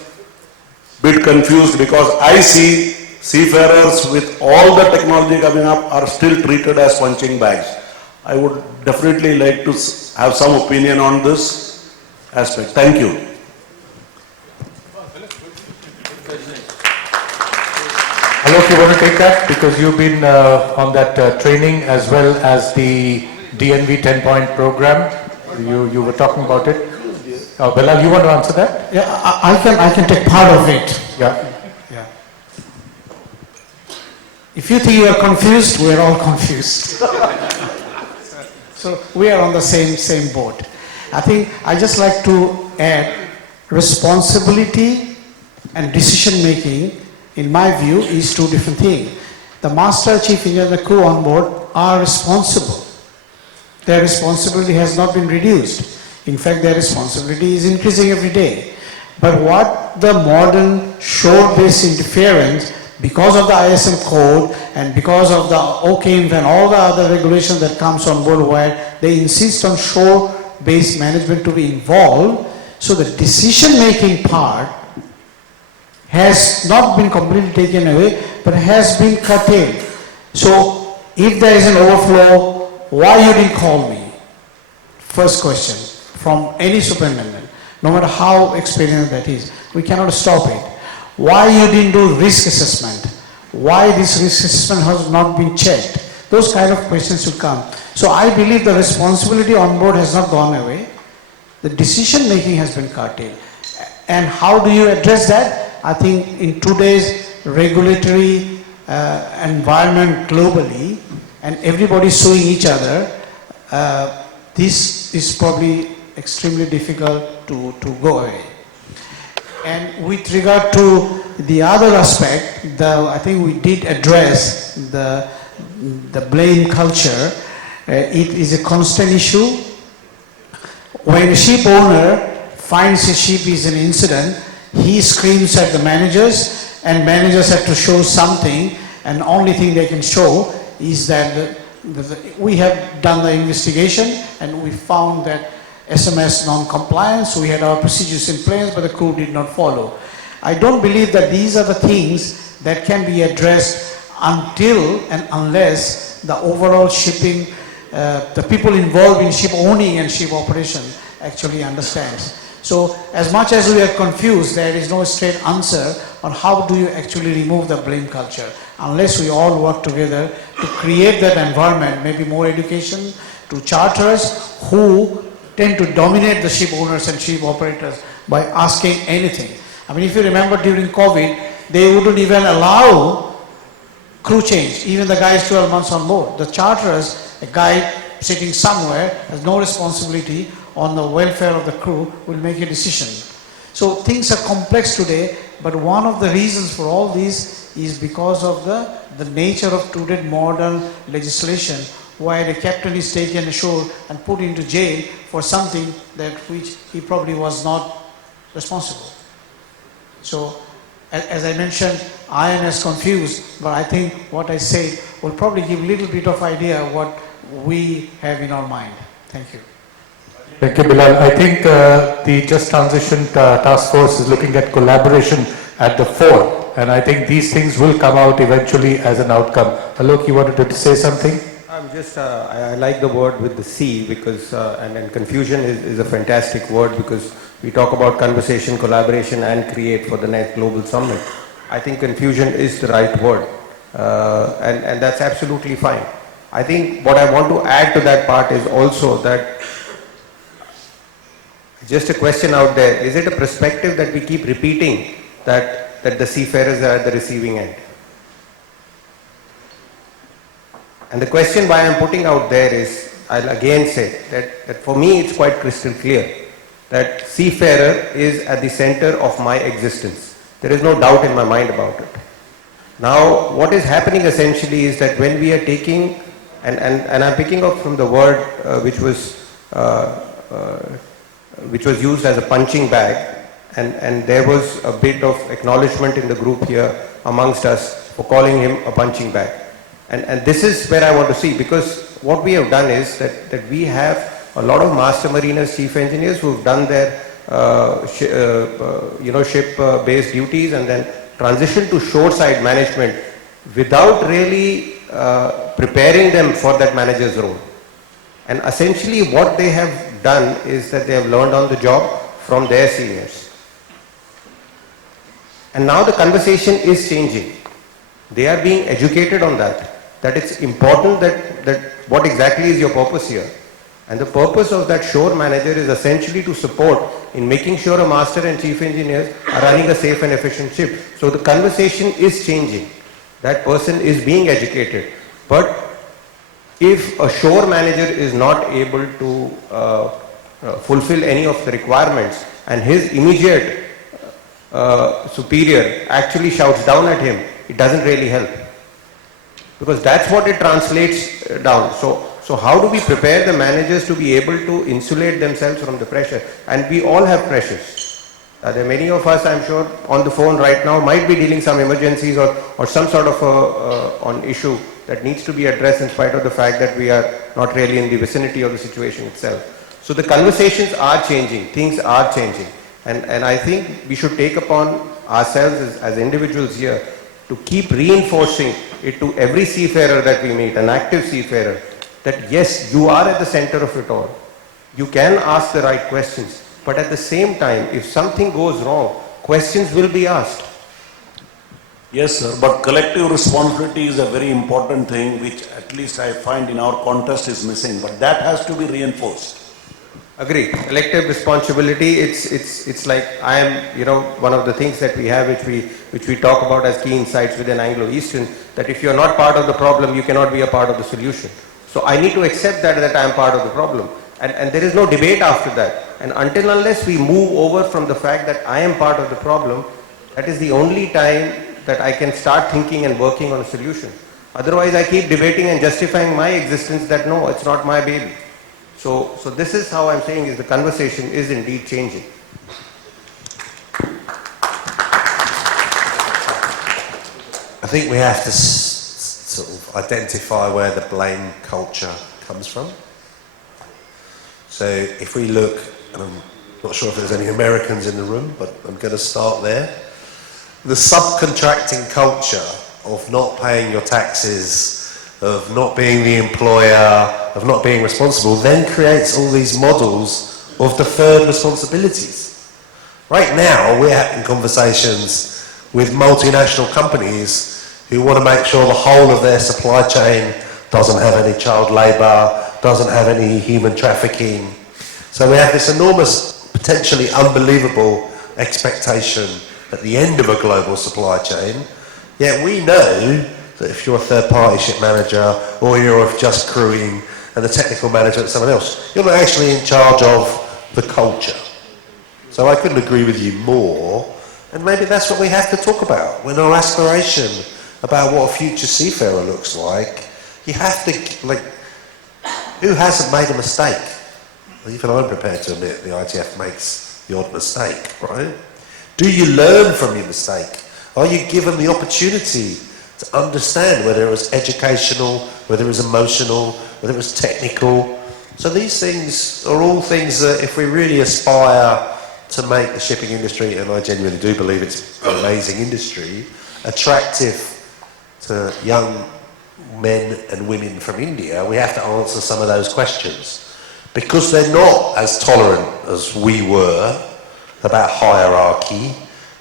a bit confused because I see seafarers with all the technology coming up are still treated as punching bags. I would definitely like to have some opinion on this aspect. Thank you. Alok, you want to take that? Because you've been on that training as well as the DNV 10-point program. You were talking about it. Bilal, you want to answer that? Yeah, I can take part of it. Yeah. If you think you are confused, we are all confused. So we are on the same boat. I think I just like to add responsibility and decision making, in my view, is two different things. The master, chief engineer, and the crew on board are responsible. Their responsibility has not been reduced. In fact, their responsibility is increasing every day. But what the modern shore-based interference, because of the ISM code and because of the OCAMs and all the other regulations that comes on board where they insist on shore-based management to be involved, so the decision-making part has not been completely taken away, but has been curtailed. So if there is an overflow, why you didn't call me? First question from any superintendent, no matter how experienced that is. We cannot stop it. Why you didn't do risk assessment? Why this risk assessment has not been checked? Those kind of questions should come. So I believe the responsibility on board has not gone away. The decision making has been curtailed. And how do you address that? I think in today's regulatory environment globally, and everybody suing each other, this is probably extremely difficult to go away. And with regard to the other aspect, I think we did address the blame culture. It is a constant issue. When a ship owner finds a ship is an incident, he screams at the managers, and managers have to show something, and the only thing they can show is that we have done the investigation and we found that SMS non-compliance, we had our procedures in place, but the crew did not follow. I don't believe that these are the things that can be addressed until and unless the overall shipping, the people involved in ship owning and ship operation actually understands. So as much as we are confused, there is no straight answer on how do you actually remove the blame culture. Unless we all work together to create that environment, maybe more education to charterers who tend to dominate the ship owners and ship operators by asking anything. I mean, if you remember during COVID, they wouldn't even allow crew change, even the guys 12 months on board. The charterers, a guy sitting somewhere, has no responsibility on the welfare of the crew, will make a decision. So things are complex today, but one of the reasons for all this is because of the nature of today's modern legislation, where a captain is taken ashore and put into jail for something that which he probably was not responsible. So, as I mentioned, I am as confused, but I think what I said will probably give a little bit of idea of what we have in our mind. Thank you. Thank you, Bilal. I think the Just Transition Task Force is looking at collaboration at the fore, and I think these things will come out eventually as an outcome. Alok, you wanted to say something? I'm just, I like the word with the C because, and confusion is a fantastic word because we talk about conversation, collaboration and create for the next global summit. I think confusion is the right word and that's absolutely fine. I think what I want to add to that part is also that just a question out there, is it a perspective that we keep repeating that the seafarers are at the receiving end? And the question why I'm putting out there is, I'll again say that for me it's quite crystal clear that seafarer is at the center of my existence. There is no doubt in my mind about it. Now what is happening essentially is that when we are taking, and I'm picking up from the word which was used as a punching bag, and there was a bit of acknowledgement in the group here amongst us for calling him a punching bag. And this is where I want to see, because what we have done is that we have a lot of master mariners, chief engineers who have done their ship-based duties and then transitioned to shoreside management without really preparing them for that manager's role. And essentially what they have done is that they have learned on the job from their seniors. And now the conversation is changing. They are being educated on that it's important that what exactly is your purpose here. And the purpose of that shore manager is essentially to support in making sure a master and chief engineers are running a safe and efficient ship. So the conversation is changing. That person is being educated. But if a shore manager is not able to fulfill any of the requirements and his immediate superior actually shouts down at him, it doesn't really help. Because that's what it translates down. So how do we prepare the managers to be able to insulate themselves from the pressure? And we all have pressures. There are many of us, I'm sure, on the phone right now might be dealing some emergencies or some sort of an issue that needs to be addressed in spite of the fact that we are not really in the vicinity of the situation itself. So the conversations are changing, things are changing. And I think we should take upon ourselves as individuals here to keep reinforcing it to every seafarer that we meet, an active seafarer, that yes, you are at the center of it all. You can ask the right questions, but at the same time, if something goes wrong, questions will be asked. Yes, sir, but collective responsibility is a very important thing which at least I find in our contest is missing, but that has to be reinforced. Agree. Collective responsibility, it's like I am, one of the things that we have which we talk about as key insights within Anglo-Eastern, that if you're not part of the problem, you cannot be a part of the solution. So I need to accept that I am part of the problem. And there is no debate after that. And until unless we move over from the fact that I am part of the problem, that is the only time that I can start thinking and working on a solution. Otherwise I keep debating and justifying my existence that no, it's not my baby. So this is how I'm saying is the conversation is indeed changing. I think we have to sort of identify where the blame culture comes from. So if we look, and I'm not sure if there's any Americans in the room, but I'm going to start there. The subcontracting culture of not paying your taxes, of not being the employer, of not being responsible, then creates all these models of deferred responsibilities. Right now, we're having conversations with multinational companies who want to make sure the whole of their supply chain doesn't have any child labour, doesn't have any human trafficking. So we have this enormous, potentially unbelievable expectation at the end of a global supply chain, yet we know that if you're a third-party ship manager or you're just crewing and the technical manager at someone else, you're not actually in charge of the culture. So I couldn't agree with you more, and maybe that's what we have to talk about. When our aspiration about what a future seafarer looks like, you have to, like, who hasn't made a mistake? Well, even I'm prepared to admit the ITF makes the odd mistake, right? Do you learn from your mistake? Are you given the opportunity to understand whether it was educational, whether it was emotional, whether it was technical? So these things are all things that if we really aspire to make the shipping industry, and I genuinely do believe it's an amazing industry, attractive to young men and women from India, we have to answer some of those questions. Because they're not as tolerant as we were about hierarchy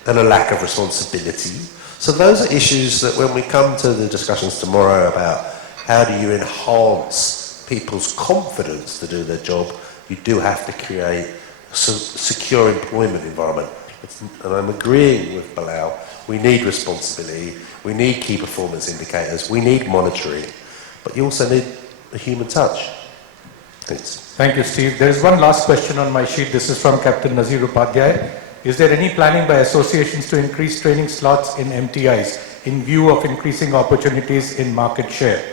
and a lack of responsibility. So those are issues that when we come to the discussions tomorrow about how do you enhance people's confidence to do their job, you do have to create a secure employment environment. And I'm agreeing with Bilal, we need responsibility, we need key performance indicators, we need monitoring, but you also need a human touch. Thanks. Thank you, Steve. There is one last question on my sheet. This is from Captain Nazir Upadhyay. Is there any planning by associations to increase training slots in MTIs in view of increasing opportunities in market share?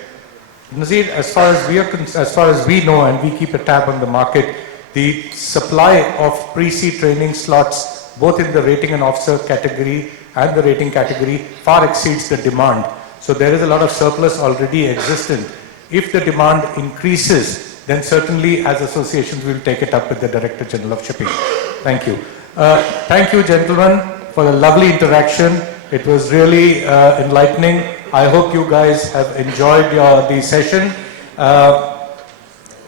Nazir, as far as we know, and we keep a tab on the market, the supply of pre-sea training slots, both in the rating and officer category and the rating category, far exceeds the demand. So there is a lot of surplus already existent. If the demand increases, then certainly as associations we'll take it up with the Director General of Shipping. Thank you. Thank you, gentlemen, for a lovely interaction. It was really enlightening. I hope you guys have enjoyed the session.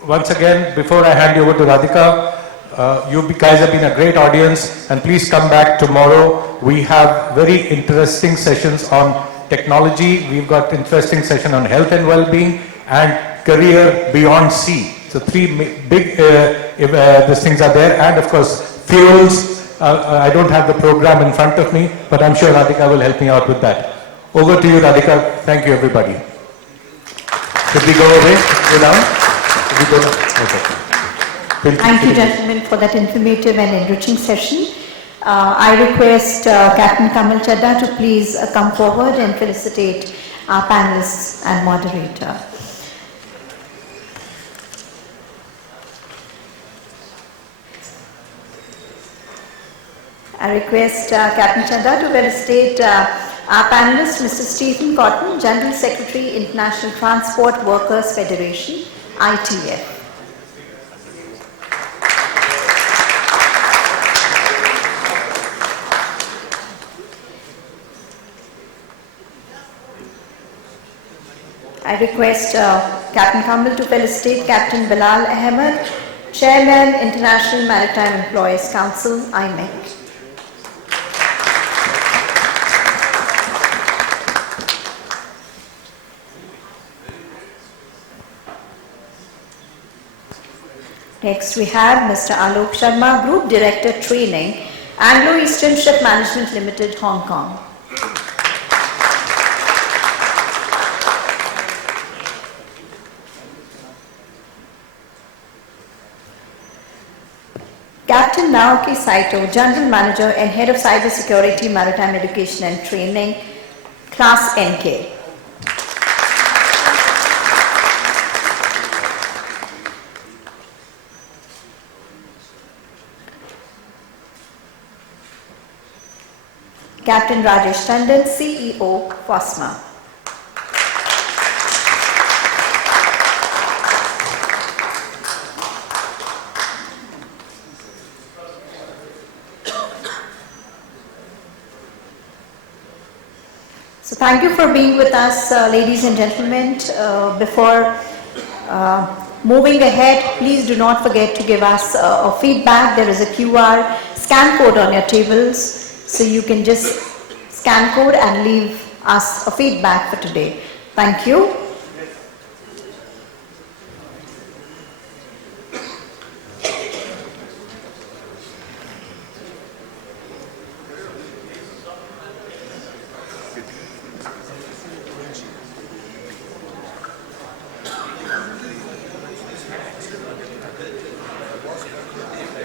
Once again, before I hand you over to Radhika, you guys have been a great audience, and please come back tomorrow. We have very interesting sessions on technology. We've got interesting session on health and well-being and career beyond sea. So three big these things are there, and of course fuels. I don't have the program in front of me, but I'm sure Radhika will help me out with that. Over to you, Radhika. Thank you, everybody. Should we go away? Go down? Should we go down? Okay. Thank you, gentlemen, for that informative and enriching session. I request Captain Kamal Chadha to please come forward and felicitate our panelists and moderator. I request Captain Chadha to felicitate our panelist, Mr. Stephen Cotton, General Secretary, International Transport Workers Federation, ITF. I request Captain Kamal to felicitate Captain Bilal Ahmed, Chairman, International Maritime Employees Council, IMEC. Next we have Mr. Alok Sharma, Group Director Training, Anglo-Eastern Ship Management Limited, Hong Kong. Captain Naoki Saito, General Manager and Head of Cybersecurity, Maritime Education and Training, Class NK. Captain Rajesh Tandon, CEO, FOSMA. So thank you for being with us, ladies and gentlemen. Before moving ahead, please do not forget to give us a feedback. There is a QR scan code on your tables, so you can just scan code and leave us a feedback for today. Thank you.